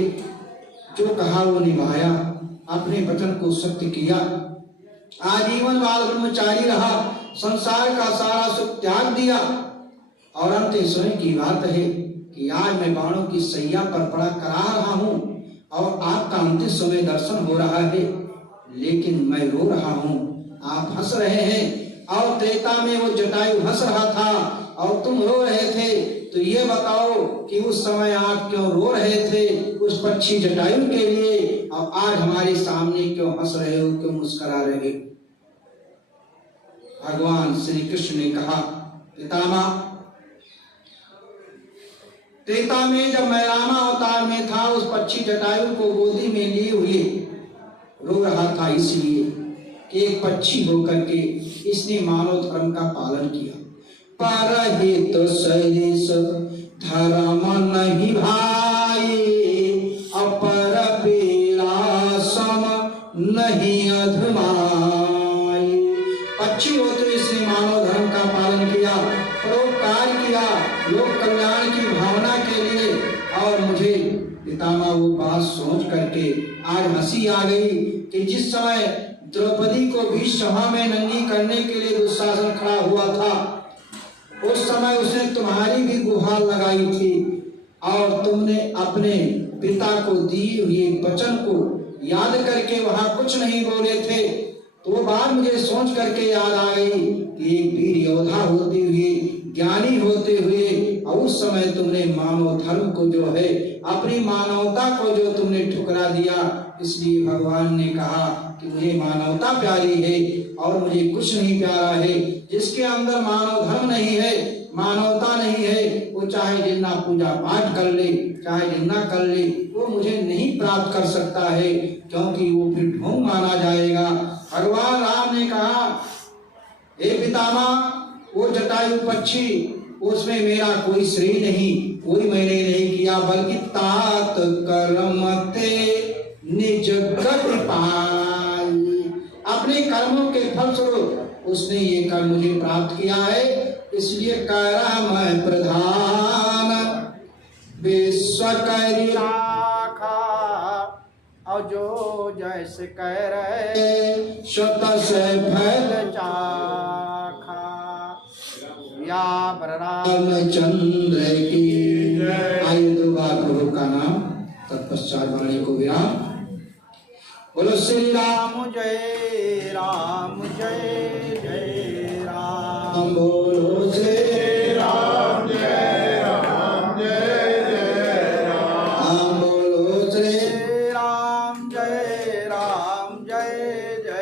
जो कहा वो निभाया, अपने वचन को सत्य किया, आजीवन बाल ब्रह्मचारी रहा, संसार का सारा सुख त्याग दिया, और अंत स्वयं की बात है कि आज मैं बाणों की सैया पर पड़ा करा रहा हूं और आपका अंतिम समय दर्शन हो रहा है, लेकिन मैं रो रहा हूं, आप हंस रहे हैं। और त्रेता में वो जटायु हंस रहा था और तुम रो रहे थे। तो ये बताओ कि उस समय आप क्यों रो रहे थे उस पक्षी जटायु के लिए, और आज हमारे सामने क्यों हंस रहे हो, क्यों मुस्कुरा रहे हो? भगवान श्री कृष्ण ने कहा, पितामह, त्रेता में जब मैं रामा अवतार में था, उस पक्षी जटायु को गोदी में लिए हुए रो रहा था, इसलिए कि एक पक्षी होकर के इसने मानव धर्म का पालन किया। परहित सरिस धर्म नहीं भाई, अपर पीड़ा सम नहीं अधमाई। पक्षी होते हुए इसने मानव धर्म का पालन किया, परोपकार किया, लोक कल्याण की भावना के लिए। और मुझे पितामह वो बात सोच करके आज हंसी आ गई कि जिस समय द्रौपदी को भी सभा में नंगी करने के लिए दुशासन खड़ा हुआ था, उस समय उसने तुम्हारी भी गुहार लगाई थी और तुमने अपने पिता को दिए हुए वचन को याद करके वहां कुछ नहीं बोले थे। तो वो बात मुझे सोच करके याद आ गई कि एक वीर योद्धा होते हुए, ज्ञानी होते हुए, और उस समय तुमने मानव धर्म को जो है, अपनी मानवता को जो तुमने ठुकरा दिया। इसलिए भगवान ने कहा कि मुझे मानवता प्यारी है और मुझे कुछ नहीं प्यारा है। जिसके अंदर मानव धर्म नहीं है, मानवता नहीं है, वो चाहे जितना पूजा पाठ कर ले, चाहे जितना कर ले, वो मुझे नहीं प्राप्त कर सकता है, क्योंकि वो फिर ढोंग माना जाएगा। भगवान राम ने कहा, हे पितामह, वो जटायु पक्षी, उसमें मेरा कोई श्रेय नहीं, कोई मैंने नहीं किया, बल्कि तात कर्म ते निज गति पाई, अपने कर्मों के फलस्वरूप उसने ये कर्म मुझे प्राप्त किया है। इसलिए कह मैं प्रधान विश्व करी राखा, और जो जैसे कह रहे शत से फैल चाखा। या रामचंद्र की आयु दुर्गा प्रभु का नाम, तत्पश्चात वाणी को विराम। बोलो श्री राम जय राम, जय जय राम। बोलो श्री राम जय राम, जय जय राम। बोलो श्री राम जय राम, जय जय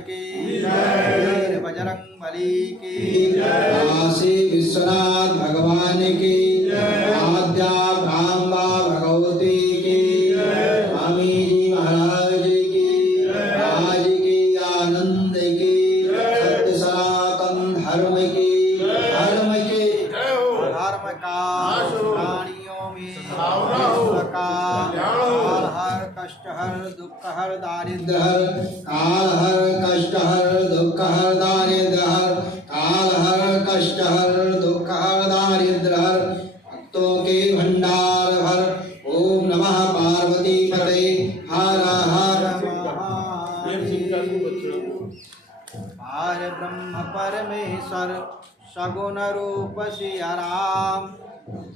की जय, बजरंगबली की जय, काशी विश्वनाथ भगवान की जय, आद्या ब्रह्मा भगवती की जय, स्वामी जी महाराज की जय, आज की आनंद की सत्य सनातन धर्म की धर्म के धर्म का प्राणियों में विश्व का काल हर कष्ट हर दुख हर दारिद्र हर काल हर कष्ट हर दुख हर दारिद्र हर काल हर कष्ट हर दुख हर दारिद्र हर भक्तों के भंडार भर। ओम नमः पार्वती पते हर हर पार ब्रह्म परमेश्वर सगुण रूप सिया राम।